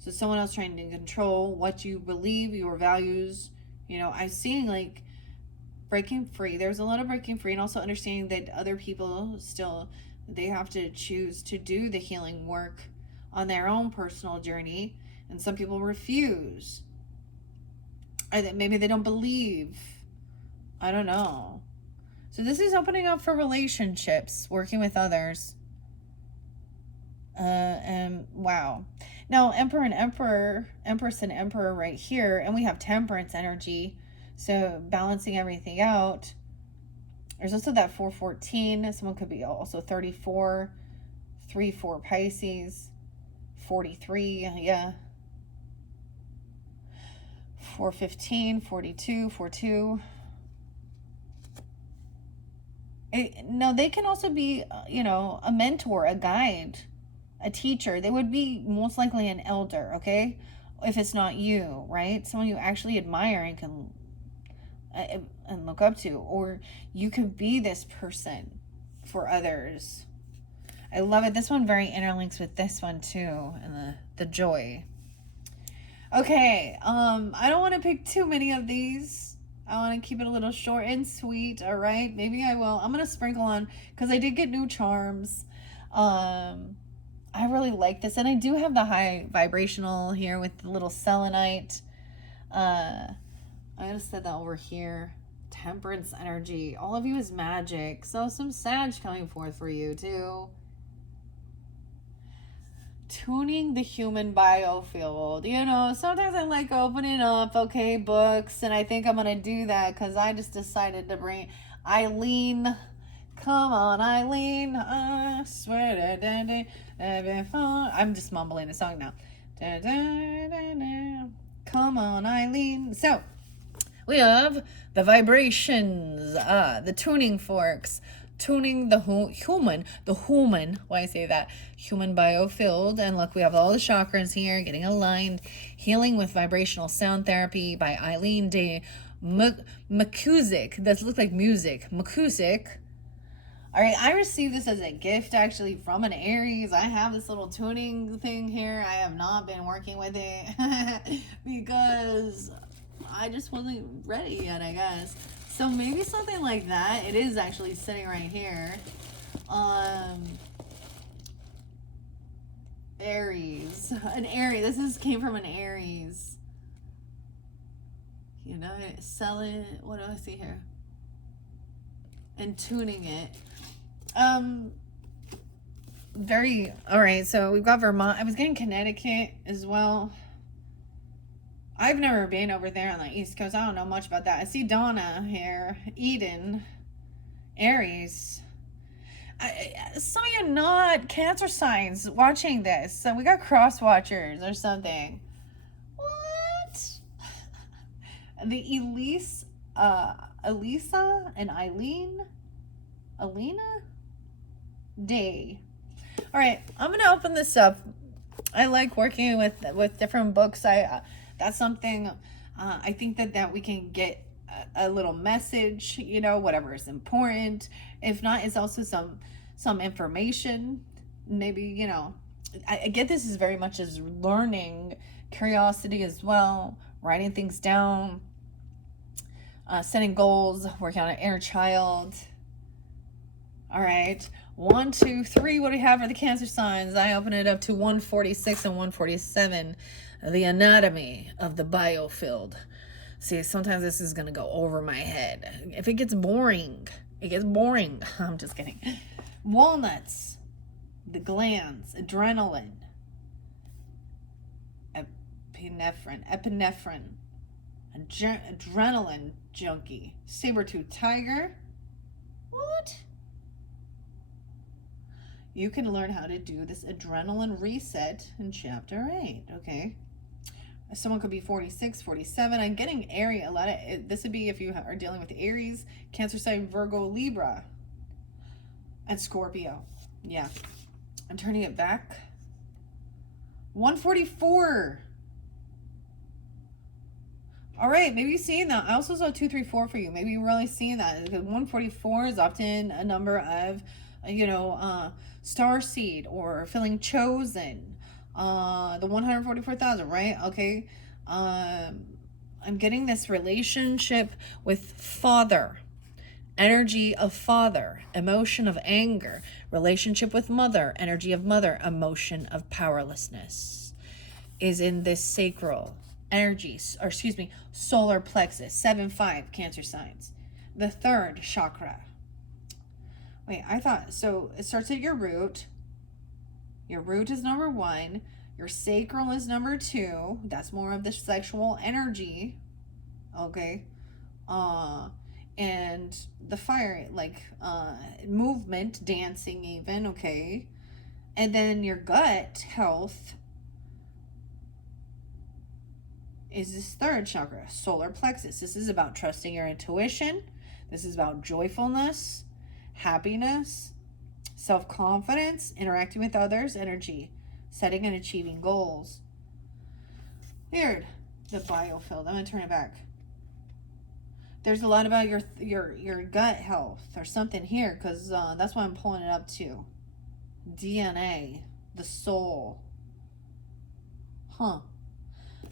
So someone else trying to control what you believe, your values. I'm seeing like breaking free. There's a lot of breaking free, and also understanding that other people still, they have to choose to do the healing work on their own personal journey. And some people refuse. Or that maybe they don't believe. I don't know. So this is opening up for relationships, working with others. And wow. Now, Emperor and Emperor, Empress and Emperor right here, and we have Temperance energy. So balancing everything out. There's also that 414. Someone could be also 34, 3-4 Pisces, 43, yeah. 415, 42, 42. No, they can also be, a mentor, a guide, a teacher. They would be most likely an elder, okay? If it's not you, right? Someone you actually admire and can and look up to, or you could be this person for others. I love it. This one very interlinks with this one too, and the joy. Okay, I don't want to pick too many of these. I want to keep it a little short and sweet, all right? Maybe I will. I'm going to sprinkle on, because I did get new charms. I really like this, and I do have the high vibrational here with the little selenite. I'm going to set that over here. Temperance energy. All of you is magic. So some Sag coming forth for you, too. Tuning the human biofield. Sometimes I like opening up, okay, books, and I think I'm gonna do that because I just decided to bring Eileen. Come on, Eileen. I swear I'm just mumbling the song now. Come on, Eileen. So we have the vibrations, the tuning forks, tuning the human, why I say that, human biofield. And look, we have all the chakras here, getting aligned, healing with vibrational sound therapy by Eileen de McCusick. That looks like music. McCusick. All right, I received this as a gift actually from an Aries. I have this little tuning thing here. I have not been working with it because I just wasn't ready yet, I guess. So maybe something like that. It is actually sitting right here. Aries. An Aries. This came from an Aries. Sell it. What do I see here? And tuning it. All right, so we've got Vermont. I was getting Connecticut as well. I've never been over there on the East Coast. I don't know much about that. I see Donna here. Eden. Aries. Some of you not Cancer signs watching this. So we got cross watchers or something. What? The Elisa and Eileen? Alina? Day. All right, I'm going to open this up. I like working with different books. That's something I think that we can get a little message, whatever is important. If not, it's also some information. Maybe, I get this is very much as learning, curiosity as well, writing things down, setting goals, working on an inner child. All right, 1, 2, 3. What do we have for the Cancer signs? I open it up to 146 and 147. The anatomy of the biofield. See, sometimes this is going to go over my head. If it gets boring, it gets boring. I'm just kidding. Walnuts, the glands, adrenaline, epinephrine, adrenaline junkie, saber-tooth tiger. What? You can learn how to do this adrenaline reset in chapter 8, okay? Someone could be 46, 47. I'm getting Aries. This would be if you are dealing with Aries, Cancer sign, Virgo, Libra, and Scorpio. Yeah. I'm turning it back. 144. All right, maybe you're seeing that. I also saw 234 for you. Maybe you're really seeing that. Because 144 is often a number of, star seed or feeling chosen. The 144,000, right? Okay. I'm getting this relationship with father, energy of father, emotion of anger, relationship with mother, energy of mother, emotion of powerlessness is in this sacral energy, or solar plexus, 7-5 Cancer signs, the third chakra. Wait, I thought, so it starts at your root, Your root is number 1. Your sacral is number 2. That's more of the sexual energy. Okay. And the fire, like movement, dancing even, okay. And then your gut health is this third chakra, solar plexus. This is about trusting your intuition. This is about joyfulness, happiness, self-confidence, interacting with others, energy, setting and achieving goals. Weird. The biofield. I'm going to turn it back. There's a lot about your gut health or something here, because that's why I'm pulling it up too. DNA, the soul. Huh.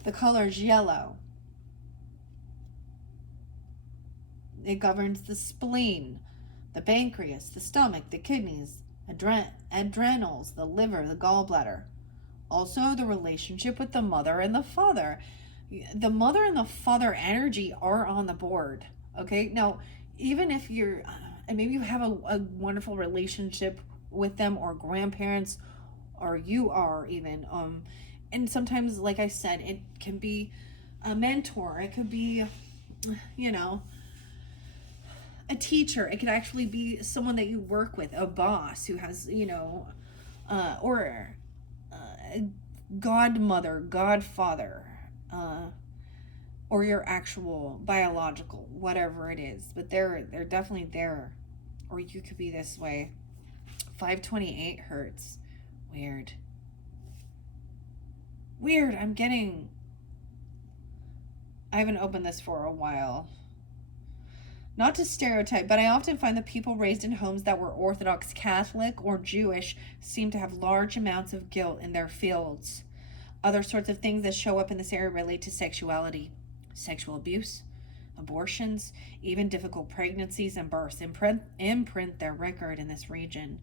The color is yellow. It governs the spleen, the pancreas, the stomach, the kidneys, adrenals, the liver, the gallbladder. Also, the relationship with the mother and the father. The mother and the father energy are on the board. Okay, now, even if you're, maybe you have a wonderful relationship with them, or grandparents, or you are even, and sometimes, like I said, it can be a mentor, it could be, a teacher, it could actually be someone that you work with, a boss who has, or godmother, godfather, or your actual biological, whatever it is, but they're definitely there. Or you could be this way. 528 hertz. Weird. I haven't opened this for a while. Not to stereotype, but I often find that people raised in homes that were Orthodox Catholic or Jewish seem to have large amounts of guilt in their fields. Other sorts of things that show up in this area relate to sexuality, sexual abuse, abortions, even difficult pregnancies and births imprint their record in this region.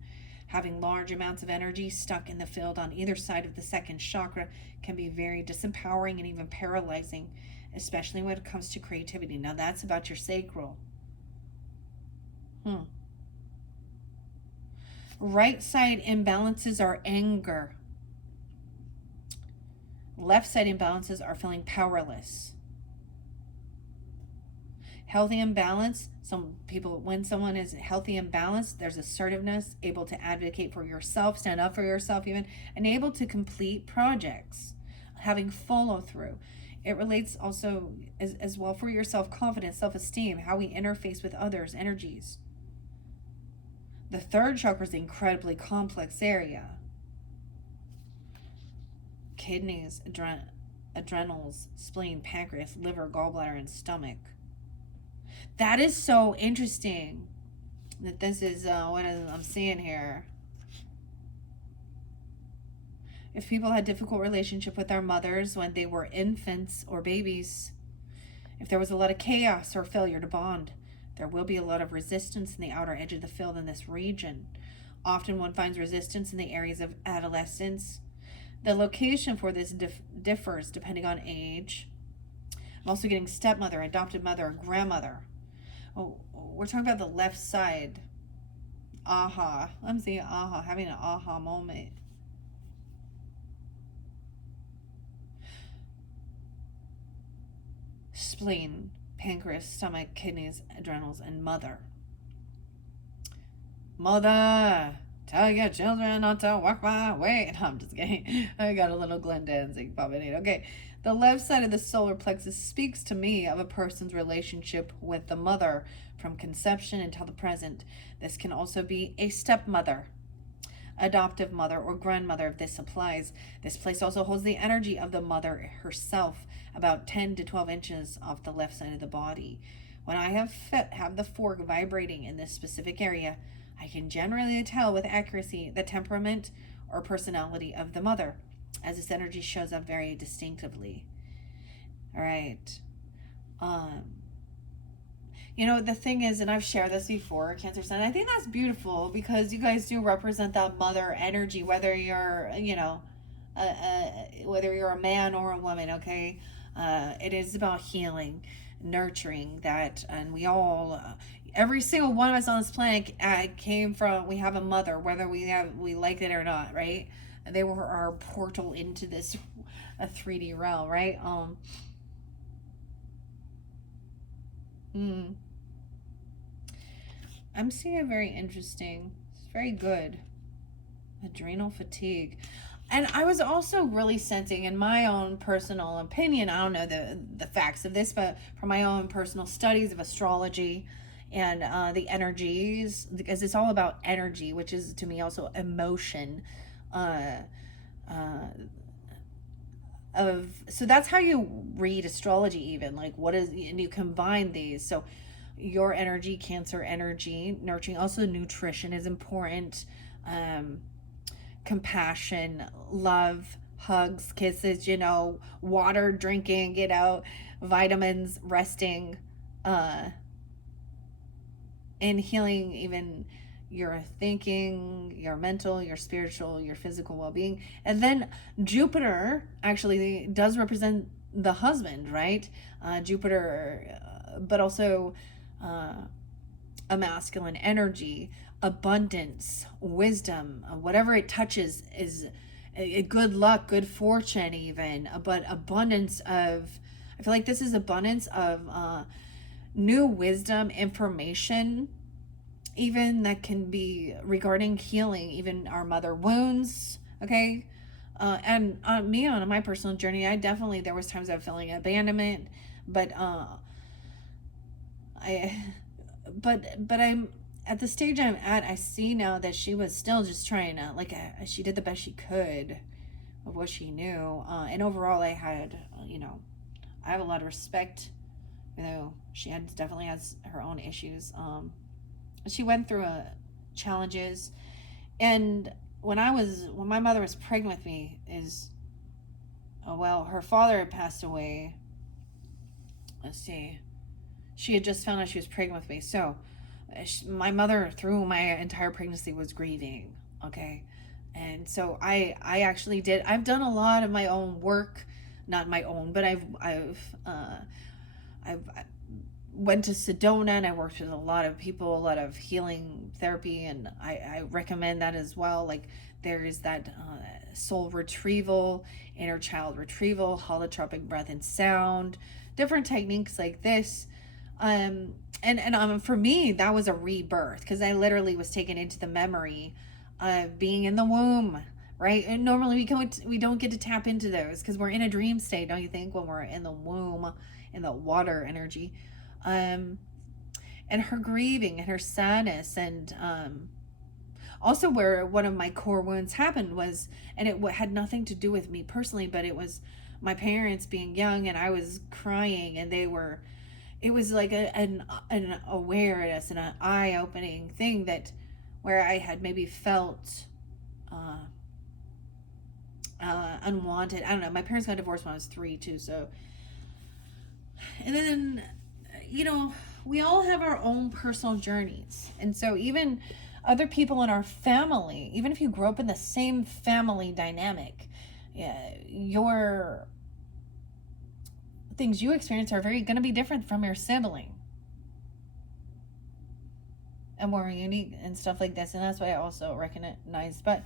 Having large amounts of energy stuck in the field on either side of the second chakra can be very disempowering and even paralyzing, especially when it comes to creativity. Now that's about your sacral. Right side imbalances are anger. Left side imbalances are feeling powerless. Healthy imbalance, when someone is healthy and balanced, there's assertiveness, able to advocate for yourself, stand up for yourself even, and able to complete projects, having follow through. It relates also as well for your self-confidence, self-esteem, how we interface with others, energies. The third chakra is an incredibly complex area. Kidneys, adrenals, spleen, pancreas, liver, gallbladder, and stomach. That is so interesting that this is what I'm seeing here. If people had difficult relationship with their mothers when they were infants or babies, if there was a lot of chaos or failure to bond, there will be a lot of resistance in the outer edge of the field in this region. Often one finds resistance in the areas of adolescence. The location for this differs depending on age. I'm also getting stepmother, adopted mother, and grandmother. Oh, we're talking about the left side. Aha. I'm seeing aha, having an aha moment. Spleen, pancreas, stomach, kidneys, adrenals, and mother. Mother, tell your children not to walk my way. No, I'm just kidding. I got a little Glenn Danzig popping in. Okay. The left side of the solar plexus speaks to me of a person's relationship with the mother from conception until the present. This can also be a stepmother, adoptive mother, or grandmother if this applies. This place also holds the energy of the mother herself, about 10 to 12 inches off the left side of the body. When I have the fork vibrating in this specific area, I can generally tell with accuracy the temperament or personality of the mother, as this energy shows up very distinctively. All right. The thing is, and I've shared this before, Cancer Sun, I think that's beautiful because you guys do represent that mother energy, whether you're, whether you're a man or a woman, okay? It is about healing, nurturing that, and we all, every single one of us on this planet we have a mother, whether we like it or not, right? They were our portal into this a 3D realm, right? Mm, I'm seeing a very interesting. It's very good. Adrenal fatigue. And I was also really sensing, in my own personal opinion, I don't know the facts of this, but from my own personal studies of astrology and the energies, because it's all about energy, which is to me also emotion. Uh, uh, of so that's how you read astrology, even like what is, and you combine these. So your energy, Cancer energy, nurturing. Also, nutrition is important. Um, Compassion, love, hugs, kisses, water drinking, vitamins, resting, uh, and healing even your thinking, your mental, your spiritual, your physical well being. And then Jupiter actually does represent the husband, right? Jupiter, but also uh, a masculine energy, abundance, wisdom, whatever it touches is a good luck, good fortune, even. But abundance of, I feel like this is abundance of new wisdom, information, even that can be regarding healing, even our mother wounds. Okay. And me on my personal journey, I definitely, there was times I was feeling abandonment, but I but I'm at the stage I'm at. I see now that she was still just trying to, like, she did the best she could of what she knew, and overall I had, I have a lot of respect. She definitely has her own issues. She went through challenges, and when my mother was pregnant with me, well, her father had passed away. Let's see, she had just found out she was pregnant with me. So my mother through my entire pregnancy was grieving. Okay. And so I actually I've done a lot of my own work, not my own, but I've went to Sedona, and I worked with a lot of people, a lot of healing therapy, and I recommend that as well. Like, there is that soul retrieval, inner child retrieval, holotropic breath and sound, different techniques like this. And for me, that was a rebirth, because I literally was taken into the memory of being in the womb, right? And normally we don't get to tap into those because we're in a dream state, don't you think, when we're in the womb, in the water energy. um and her grieving and her sadness, and also where one of my core wounds happened was, and it had nothing to do with me personally, but it was my parents being young, and I was crying, and it was like an awareness and an eye-opening thing, that where I had maybe felt uh, unwanted. I don't know, my parents got divorced when I was 3 too, so. And then, you know, we all have our own personal journeys. And so even other people in our family, even if you grew up in the same family dynamic, yeah, your things you experience are very going to be different from your sibling, and more unique and stuff like this. And that's why I also recognized, but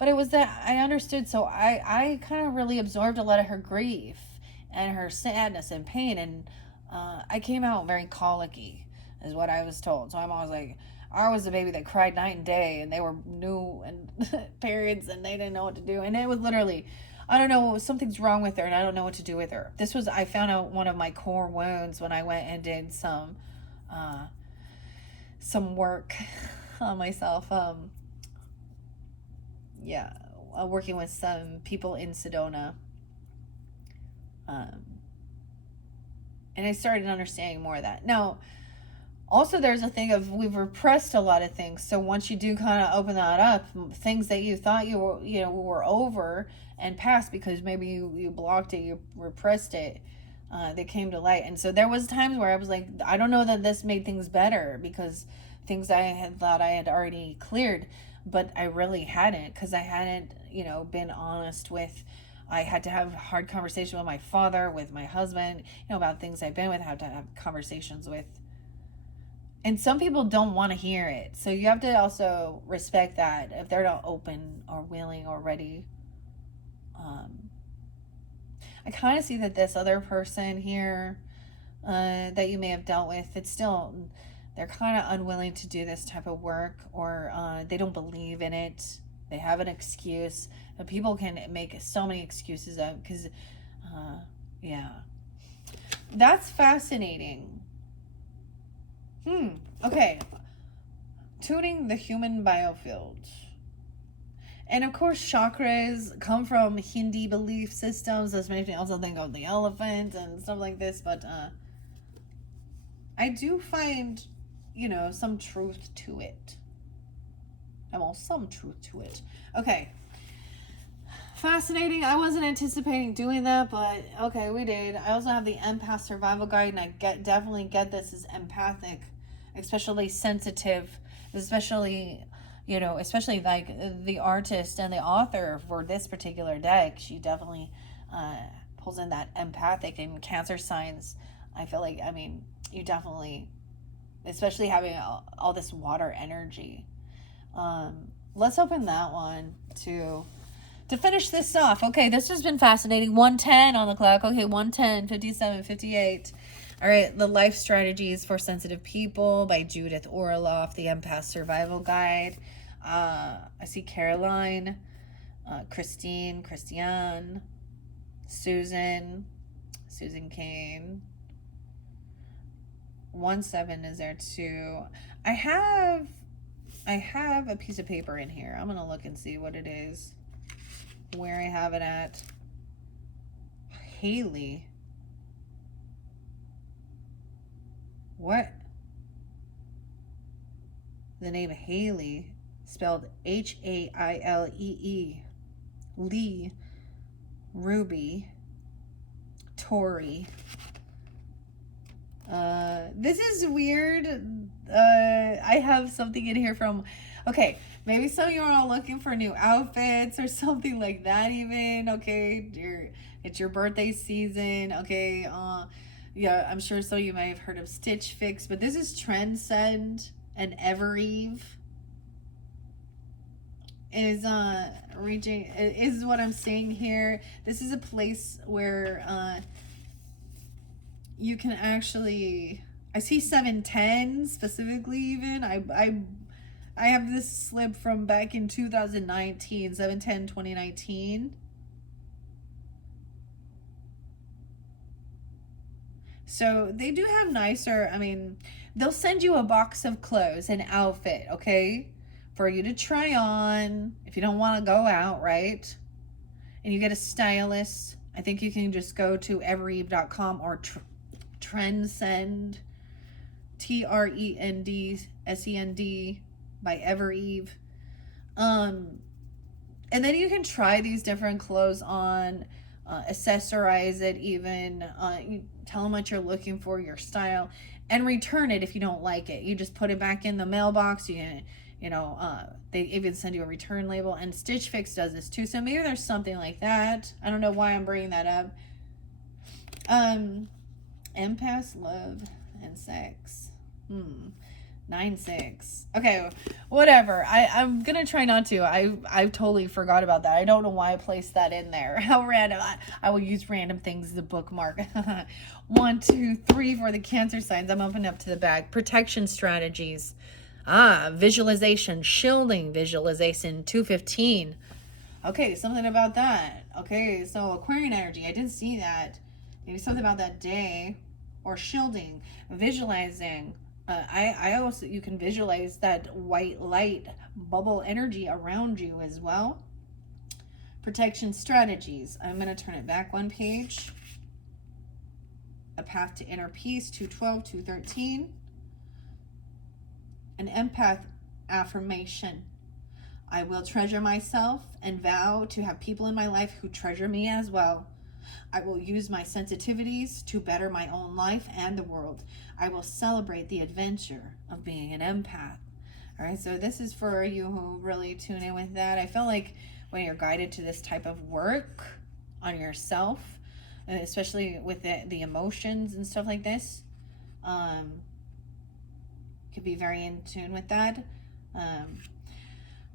it was that I understood. So I kind of really absorbed a lot of her grief and her sadness and pain, and I came out very colicky, is what I was told. So I'm always like, I was the baby that cried night and day, and they were new and periods, and they didn't know what to do. And it was literally, I don't know, something's wrong with her, and I don't know what to do with her. I found out one of my core wounds when I went and did some work on myself. Yeah, working with some people in Sedona. Um, and I started understanding more of that. Now, also there's a thing of, we've repressed a lot of things. So once you do kind of open that up, things that you thought were over and past, because maybe you blocked it, you repressed it, they came to light. And so there was times where I was like, I don't know that this made things better, because things I had thought I had already cleared, but I really hadn't, because I hadn't, been honest with. I had to have hard conversation with my father, with my husband, about things I've been with. I had to have conversations with, and some people don't want to hear it. So you have to also respect that if they're not open or willing or ready I kind of see that this other person here that you may have dealt with, it's still, they're kind of unwilling to do this type of work, or they don't believe in it. They have an excuse. People can make so many excuses of, because, yeah. That's fascinating. Okay. Tuning the human biofield. And of course, chakras come from Hindi belief systems. This makes me also think of the elephant and stuff like this. But I do find, some truth to it. Well, some truth to it. Okay. Fascinating. I wasn't anticipating doing that, but okay, we did. I also have the empath survival guide, and I definitely get this as empathic, especially sensitive, especially like the artist and the author for this particular deck. She definitely pulls in that empathic and Cancer signs. I feel like, you definitely, especially having all this water energy. Let's open that one to finish this off. Okay, this has been fascinating. 110 on the clock. Okay, 110, 57, 58. All right, The Life Strategies for Sensitive People by Judith Orloff, the Empath Survival Guide. I see Caroline, Christine, Susan Kane. 17 is there too. I have a piece of paper in here. I'm gonna look and see what it is, where I have it at. Haley. What? The name Haley, spelled Hailee. Lee. Ruby. Tori. This is weird. I have something in here from, okay, maybe some of you are all looking for new outfits or something like that even, okay? It's your birthday season, okay? Yeah, I'm sure some of you might have heard of Stitch Fix, but this is Transcend and Evereve. Is what I'm saying here. This is a place where you can actually, I see 710 specifically even. I have this slip from back in 2019, 710 2019. So they do have nicer, they'll send you a box of clothes, an outfit, okay, for you to try on if you don't want to go out, right? And you get a stylist. I think you can just go to evereve.com or Trendsend, TRENDSEND by Evereve. And then you can try these different clothes on, accessorize it even, you tell them what you're looking for, your style, and return it if you don't like it. You just put it back in the mailbox. They even send you a return label, and Stitch Fix does this too. So maybe there's something like that. I don't know why I'm bringing that up. Empaths, love, and sex. 9-6. Okay, whatever. I'm gonna try not to. I totally forgot about that. I don't know why I placed that in there. How random. I will use random things as a bookmark. 1, 2, 3 for the Cancer signs. I'm opening up to the back. Protection strategies. Visualization, shielding visualization, 215. Okay, something about that. Okay, so Aquarian energy. I didn't see that. Maybe something about that day. Or shielding, visualizing. I also, you can visualize that white light bubble energy around you as well. Protection strategies. I'm going to turn it back one page. A path to inner peace, 212, 213. An empath affirmation. I will treasure myself and vow to have people in my life who treasure me as well. I will use my sensitivities to better my own life and the world. I will celebrate the adventure of being an empath. All right, so this is for you who really tune in with that. I feel like when you're guided to this type of work on yourself, especially with the emotions and stuff like this, could be very in tune with that.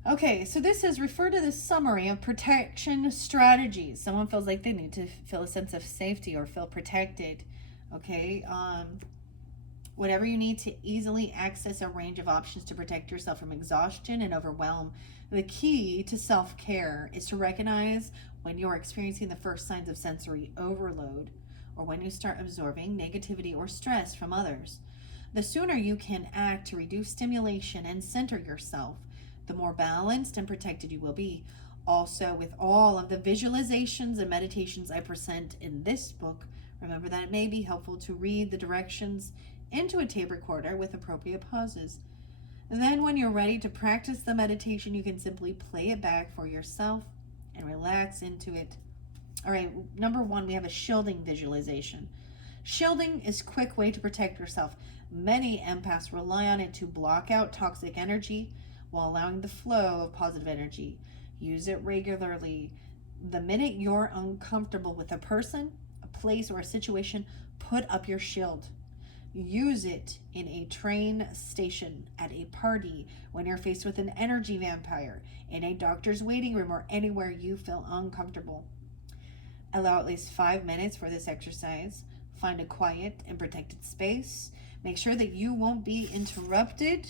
Okay, so this says refer to the summary of protection strategies. Someone feels like they need to feel a sense of safety or feel protected. Okay, whatever you need to easily access a range of options to protect yourself from exhaustion and overwhelm. The key to self care is to recognize when you're experiencing the first signs of sensory overload or when you start absorbing negativity or stress from others. The sooner you can act to reduce stimulation and center yourself, the more balanced and protected you will be. Also, with all of the visualizations and meditations I present in this book, remember that it may be helpful to read the directions into a tape recorder with appropriate pauses. Then, when you're ready to practice the meditation, you can simply play it back for yourself and relax into it. All right, number one, we have a shielding visualization. Shielding is a quick way to protect yourself. Many empaths rely on it to block out toxic energy while allowing the flow of positive energy. Use it regularly. The minute you're uncomfortable with a person, a place, or a situation, put up your shield. Use it in a train station, at a party, when you're faced with an energy vampire, in a doctor's waiting room, or anywhere you feel uncomfortable. Allow at least 5 minutes for this exercise. Find a quiet and protected space. Make sure that you won't be interrupted.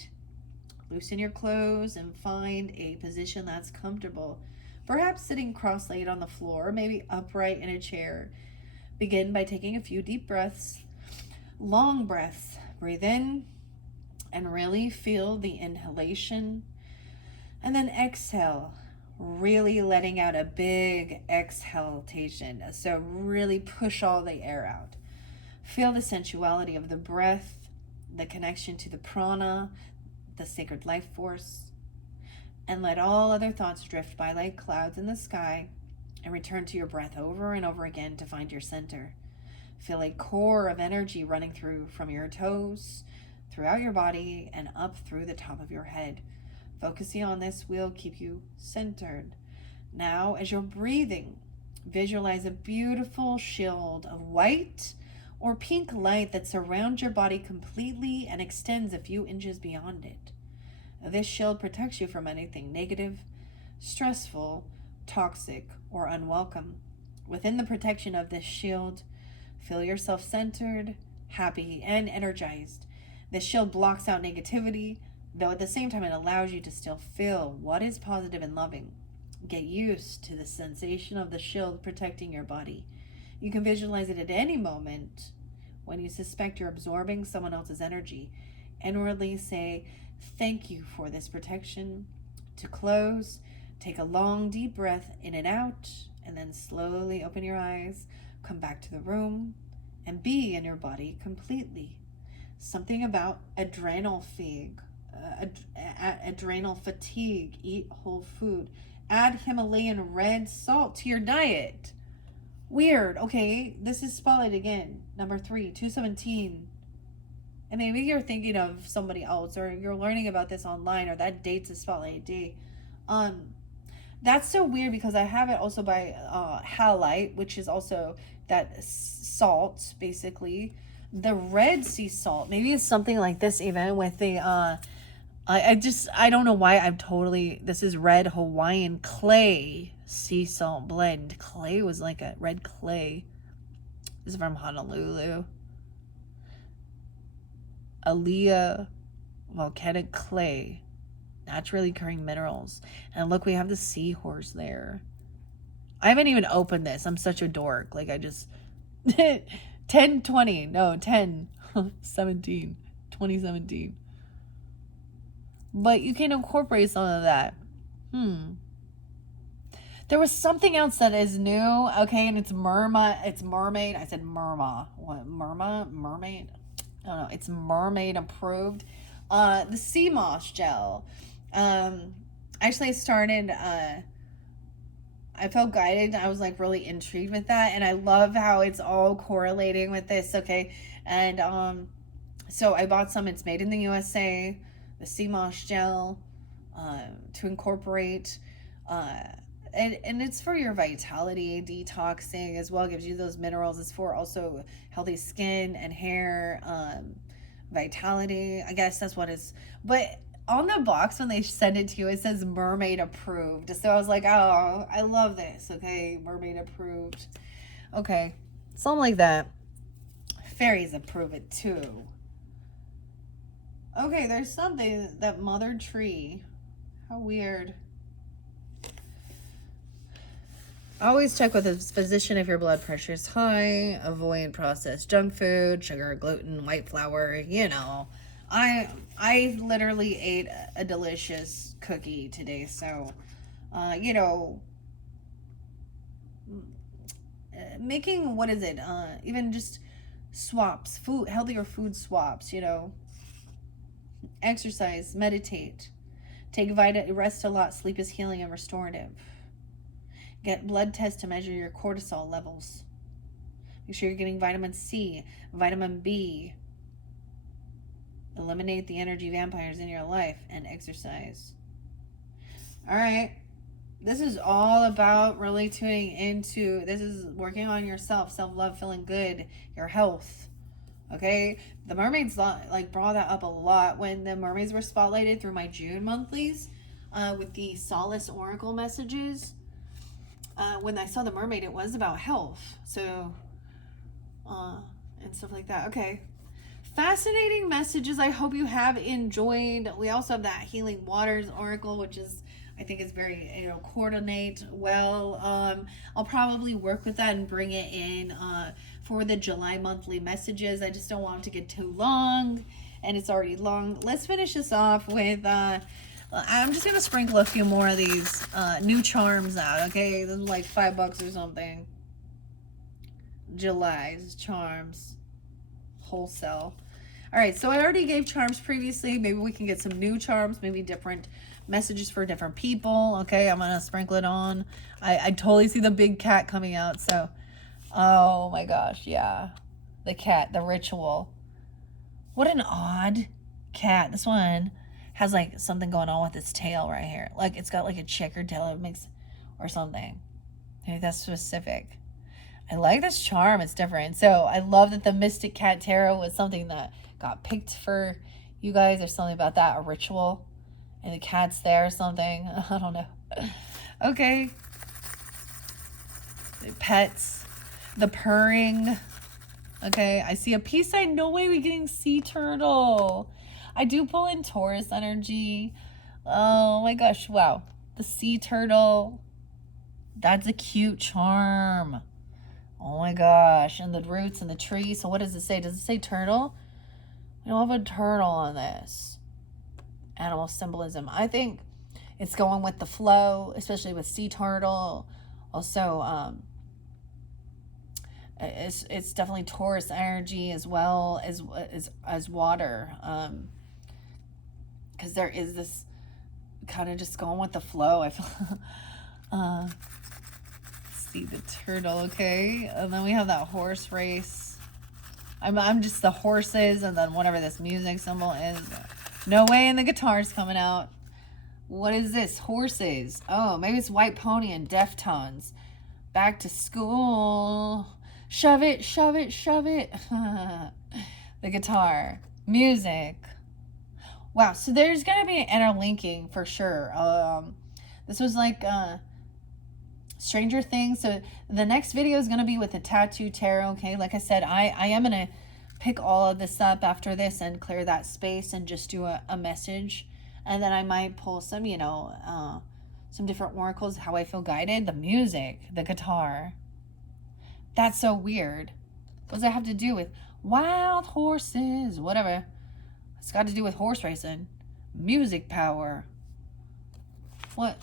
Loosen your clothes and find a position that's comfortable. Perhaps sitting cross-legged on the floor, maybe upright in a chair. Begin by taking a few deep breaths. Long breaths. Breathe in and really feel the inhalation. And then exhale, really letting out a big exhalation. So really push all the air out. Feel the sensuality of the breath, the connection to the prana, the sacred life force, and let all other thoughts drift by like clouds in the sky, and return to your breath over and over again to find your center. Feel a core of energy running through from your toes, throughout your body, and up through the top of your head. Focusing on this will keep you centered. Now, as you're breathing, visualize a beautiful shield of white or pink light that surrounds your body completely and extends a few inches beyond it. This shield protects you from anything negative, stressful, toxic, or unwelcome. Within the protection of this shield, feel yourself centered, happy, and energized. This shield blocks out negativity, though at the same time it allows you to still feel what is positive and loving. Get used to the sensation of the shield protecting your body. You can visualize it at any moment when you suspect you're absorbing someone else's energy. Inwardly say, thank you for this protection. To close, take a long, deep breath in and out, and then slowly open your eyes, come back to the room, and be in your body completely. Something about adrenal fatigue. Eat whole food. Add Himalayan red salt to your diet. Weird. Okay, this is Spotlight again. Number 3, 217. And maybe you're thinking of somebody else, or you're learning about this online, or that date's a Spotlight day. That's so weird because I have it also by halite, which is also that salt, basically. The Red Sea salt. Maybe it's something like this even with the I don't know why this is red Hawaiian clay sea salt blend. Clay was like a red clay. This is from Honolulu. Alea volcanic clay, naturally occurring minerals. And look, we have the seahorse there. I haven't even opened this. I'm such a dork. Like I just 2017. But you can incorporate some of that. There was something else that is new. Okay, and it's mermaid. I said merma. What, mermaid? I don't know. It's mermaid approved. The sea moss gel. Actually, I started. I felt guided. I was like really intrigued with that, and I love how it's all correlating with this. Okay, and so I bought some. It's made in the USA. The sea moss gel to incorporate. And it's for your vitality, detoxing as well. It gives you those minerals. It's for also healthy skin and hair, vitality. I guess that's what it's. But on the box when they send it to you, it says mermaid approved. So I was like, oh, I love this. Okay, mermaid approved. Okay, something like that. Fairies approve it too. Okay, there's something that mother tree. How weird. Always check with a physician if your blood pressure is high. Avoid processed junk food, sugar, gluten, white flour. You know, I literally ate a delicious cookie today, so you know, making what is it? Even just swaps, food, healthier food swaps. You know, exercise, meditate, take rest a lot. Sleep is healing and restorative. Get blood tests to measure your cortisol levels. Make sure you're getting vitamin C, vitamin B. Eliminate the energy vampires in your life and exercise. All right. This is all about really tuning into, this is working on yourself, self-love, feeling good, your health. Okay? The mermaids like brought that up a lot when the mermaids were spotlighted through my June monthlies with the Solace Oracle messages. When I saw the mermaid, it was about health. So, and stuff like that. Okay. Fascinating messages. I hope you have enjoyed. We also have that Healing Waters Oracle, which is, I think is very, you know, coordinate well. I'll probably work with that and bring it in for the July monthly messages. I just don't want it to get too long, and it's already long. Let's finish this off with, I'm just going to sprinkle a few more of these new charms out, okay? This is like $5 or something. July's charms. Wholesale. All right, so I already gave charms previously. Maybe we can get some new charms, maybe different messages for different people. Okay, I'm gonna sprinkle it on. I totally see the big cat coming out. So, oh my gosh, yeah, the cat, the ritual. What an odd cat. This one has like something going on with its tail right here. Like it's got like a checkered tail. It makes, or something. Maybe that's specific. I like this charm. It's different. So I love that the Mystic Cat Tarot was something that got picked for you guys. There's something about that, a ritual. And the cat's there or something. I don't know. Okay. The pets. The purring. Okay. I see a peace sign. No way we're getting sea turtle. I do pull in Taurus energy. Oh my gosh. Wow. The sea turtle. That's a cute charm. Oh my gosh, and the roots and the tree. So what does it say? Does it say turtle? We don't have a turtle on this. Animal symbolism. I think it's going with the flow, especially with sea turtle. Also, it's definitely Taurus energy as well as water. Because there is this kind of just going with the flow. I feel. See the turtle, okay, and then we have that horse race. I'm just the horses, and then whatever this music symbol is. No way, and the guitar's coming out. What is this? Horses. Oh, maybe it's White Pony and Deftones. Back to school. Shove it, shove it, shove it. The guitar. Music. Wow, so there's gonna be an interlinking for sure. This was like Stranger Things. So the next video is going to be with the Tattoo Tarot. Okay, like I said, I am going to pick all of this up after this and clear that space and just do a message. And then I might pull some, you know, some different oracles, how I feel guided. The music, the guitar. That's so weird. What does that have to do with wild horses? Whatever. It's got to do with horse racing. Music power. What?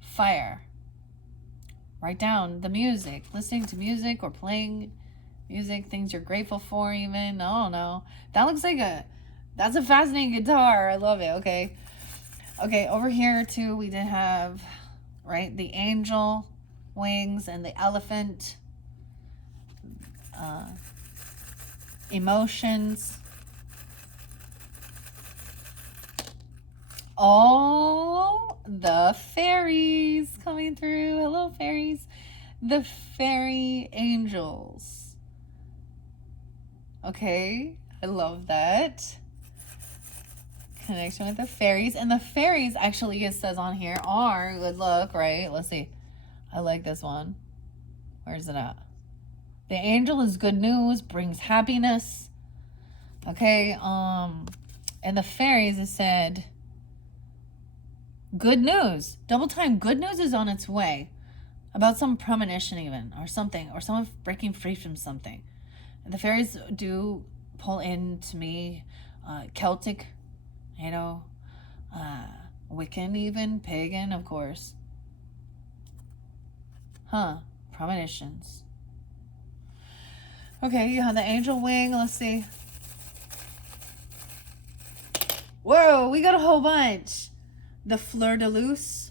Fire. Write down the music, listening to music or playing music, things you're grateful for even. I don't know. That looks like that's a fascinating guitar. I love it. Okay. Okay, over here too, we did have, right, the angel wings and the elephant. Emotions. All the fairies coming through. Hello, fairies. The fairy angels. Okay, I love that. connection with the fairies. And the fairies, actually, it says on here, are, good luck, right? Let's see. I like this one. Where's it at? The angel is good news, brings happiness. Okay, and the fairies, it said, good news. Double time, good news is on its way. About some premonition even, or something, or someone breaking free from something. And the fairies do pull into me, Celtic, you know, Wiccan even, pagan, of course. Premonitions. Okay, you have the angel wing, let's see. Whoa, we got a whole bunch. The fleur de lis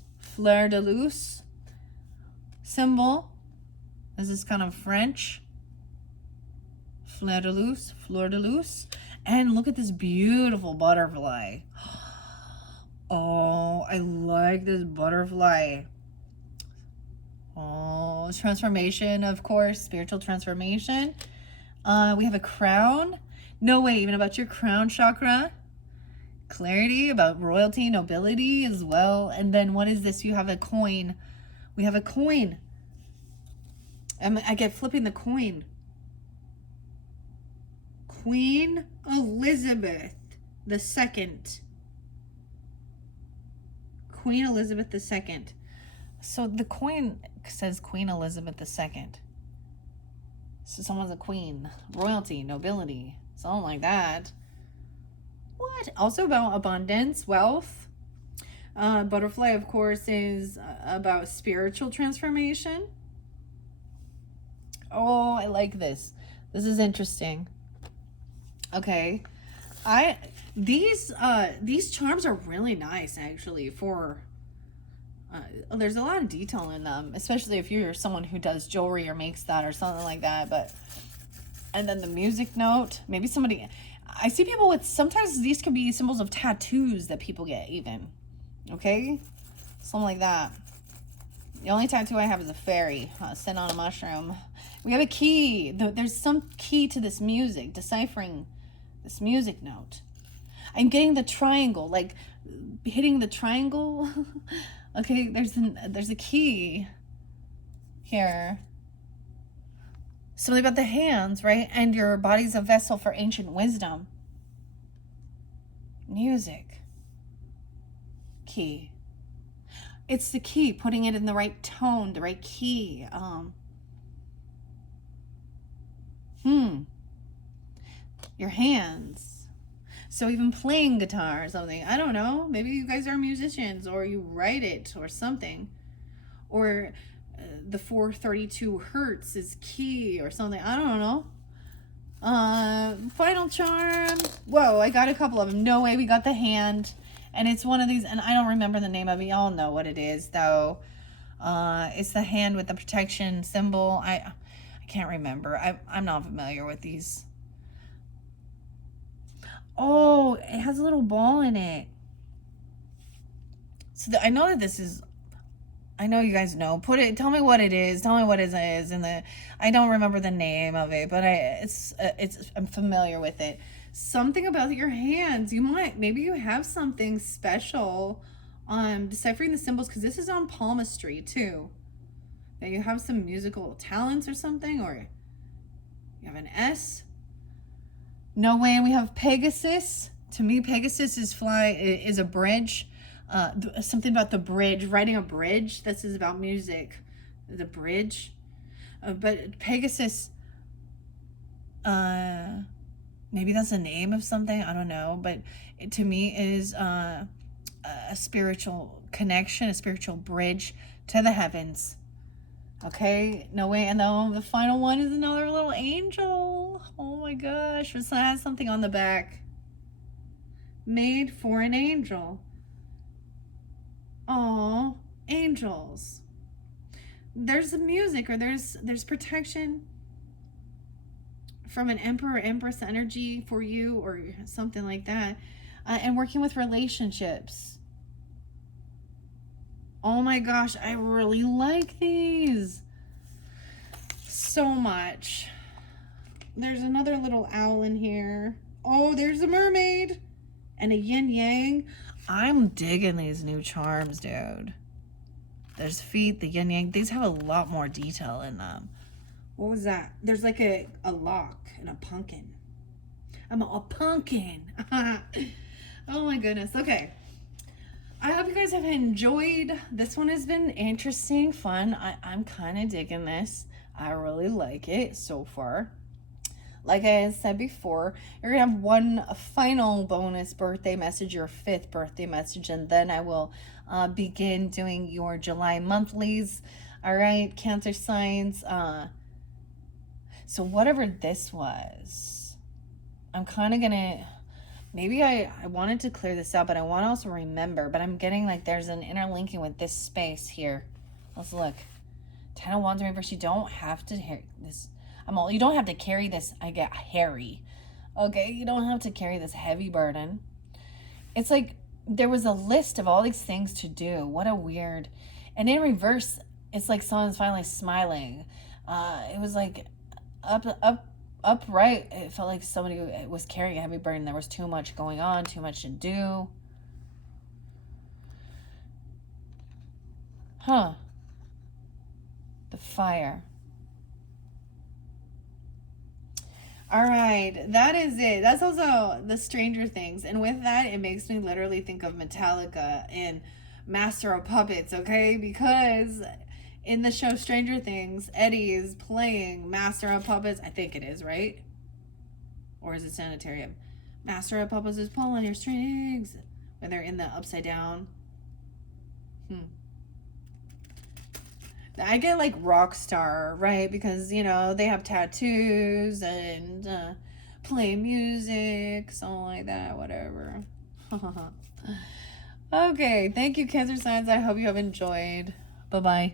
symbol. This is kind of French. Fleur de lis. And look at this beautiful butterfly. Oh, I like this butterfly. Oh, transformation, of course, spiritual transformation. We have a crown. No way, even about your crown chakra. Clarity about royalty, nobility as well. And then what is this? You have a coin. We have a coin. I get flipping the coin. Queen Elizabeth II. Queen Elizabeth II. So the coin says Queen Elizabeth II. So someone's a queen. Royalty, nobility, something like that. What? Also about abundance, wealth. Butterfly, of course, is about spiritual transformation. Oh, I like this. This is interesting. Okay. These charms are really nice, actually, for there's a lot of detail in them, especially if you're someone who does jewelry or makes that or something like that. But and then the music note, maybe somebody, I see people with, sometimes these could be symbols of tattoos that people get even. Okay, something like that. The only tattoo I have is a fairy sitting on a mushroom. We have a key. There's some key to this music, deciphering this music note. I'm getting the triangle, like hitting the triangle. Okay, there's a key here. Something about the hands, right? And your body's a vessel for ancient wisdom. Music. Key. It's the key, putting it in the right tone, the right key. Your hands. So even playing guitar or something, I don't know, maybe you guys are musicians or you write it or something. Or the 432 hertz is key or something, I don't know. Final charm. Whoa, I got a couple of them. No way, we got the hand. And it's one of these, and I don't remember the name of it. Y'all know what it is, though. It's the hand with the protection symbol. I can't remember. I'm not familiar with these. Oh, it has a little ball in it. So I know that this is, I know you guys know. Tell me what it is. Tell me what it is. I don't remember the name of it, but I'm familiar with it. Something about your hands. Maybe you have something special on deciphering the symbols, because this is on palmistry too. That you have some musical talents or something, or you have an S. No way. We have Pegasus. To me, Pegasus is a bridge. Something about the bridge, writing a bridge. This is about music. The bridge. But Pegasus, maybe that's a name of something, I don't know, but it, to me, is a spiritual connection, a spiritual bridge to the heavens. Okay, no way. And the final one is another little angel. Oh my gosh, it has something on the back. Made for an angel. Oh, angels. There's the music, or there's protection from an emperor or empress energy for you, or something like that. And working with relationships. Oh my gosh, I really like these so much. There's another little owl in here. Oh, there's a mermaid. and a yin yang. I'm digging these new charms, dude. There's feet, the yin yang. These have a lot more detail in them. What was that? There's like a lock and a pumpkin. I'm a pumpkin. Oh my goodness. Okay. I hope you guys have enjoyed. This one has been interesting, fun. I'm kind of digging this. I really like it so far. Like I said before, you're going to have one final bonus birthday message, your 5th birthday message, and then I will begin doing your July monthlies. All right, Cancer signs. So whatever this was, I'm kind of going to, maybe I wanted to clear this out, but I want to also remember, but I'm getting like there's an interlinking with this space here. Let's look. 10 of Wands reverse, you don't have to hear this. You don't have to carry this. I get hairy. Okay, you don't have to carry this heavy burden. It's like there was a list of all these things to do. What a weird. And in reverse, it's like someone's finally smiling. It was like upright. It felt like somebody was carrying a heavy burden. There was too much going on, too much to do. Huh. The fire. All right, that is it. That's also the Stranger Things. And with that, it makes me literally think of Metallica and Master of Puppets, okay? Because in the show Stranger Things, Eddie is playing Master of Puppets. I think it is, right? Or is it Sanitarium? Master of Puppets is pulling your strings when they're in the upside down. I get like rock star, right? Because, you know, they have tattoos and play music, something like that, whatever. Okay, thank you, Cancer signs. I hope you have enjoyed. Bye-bye.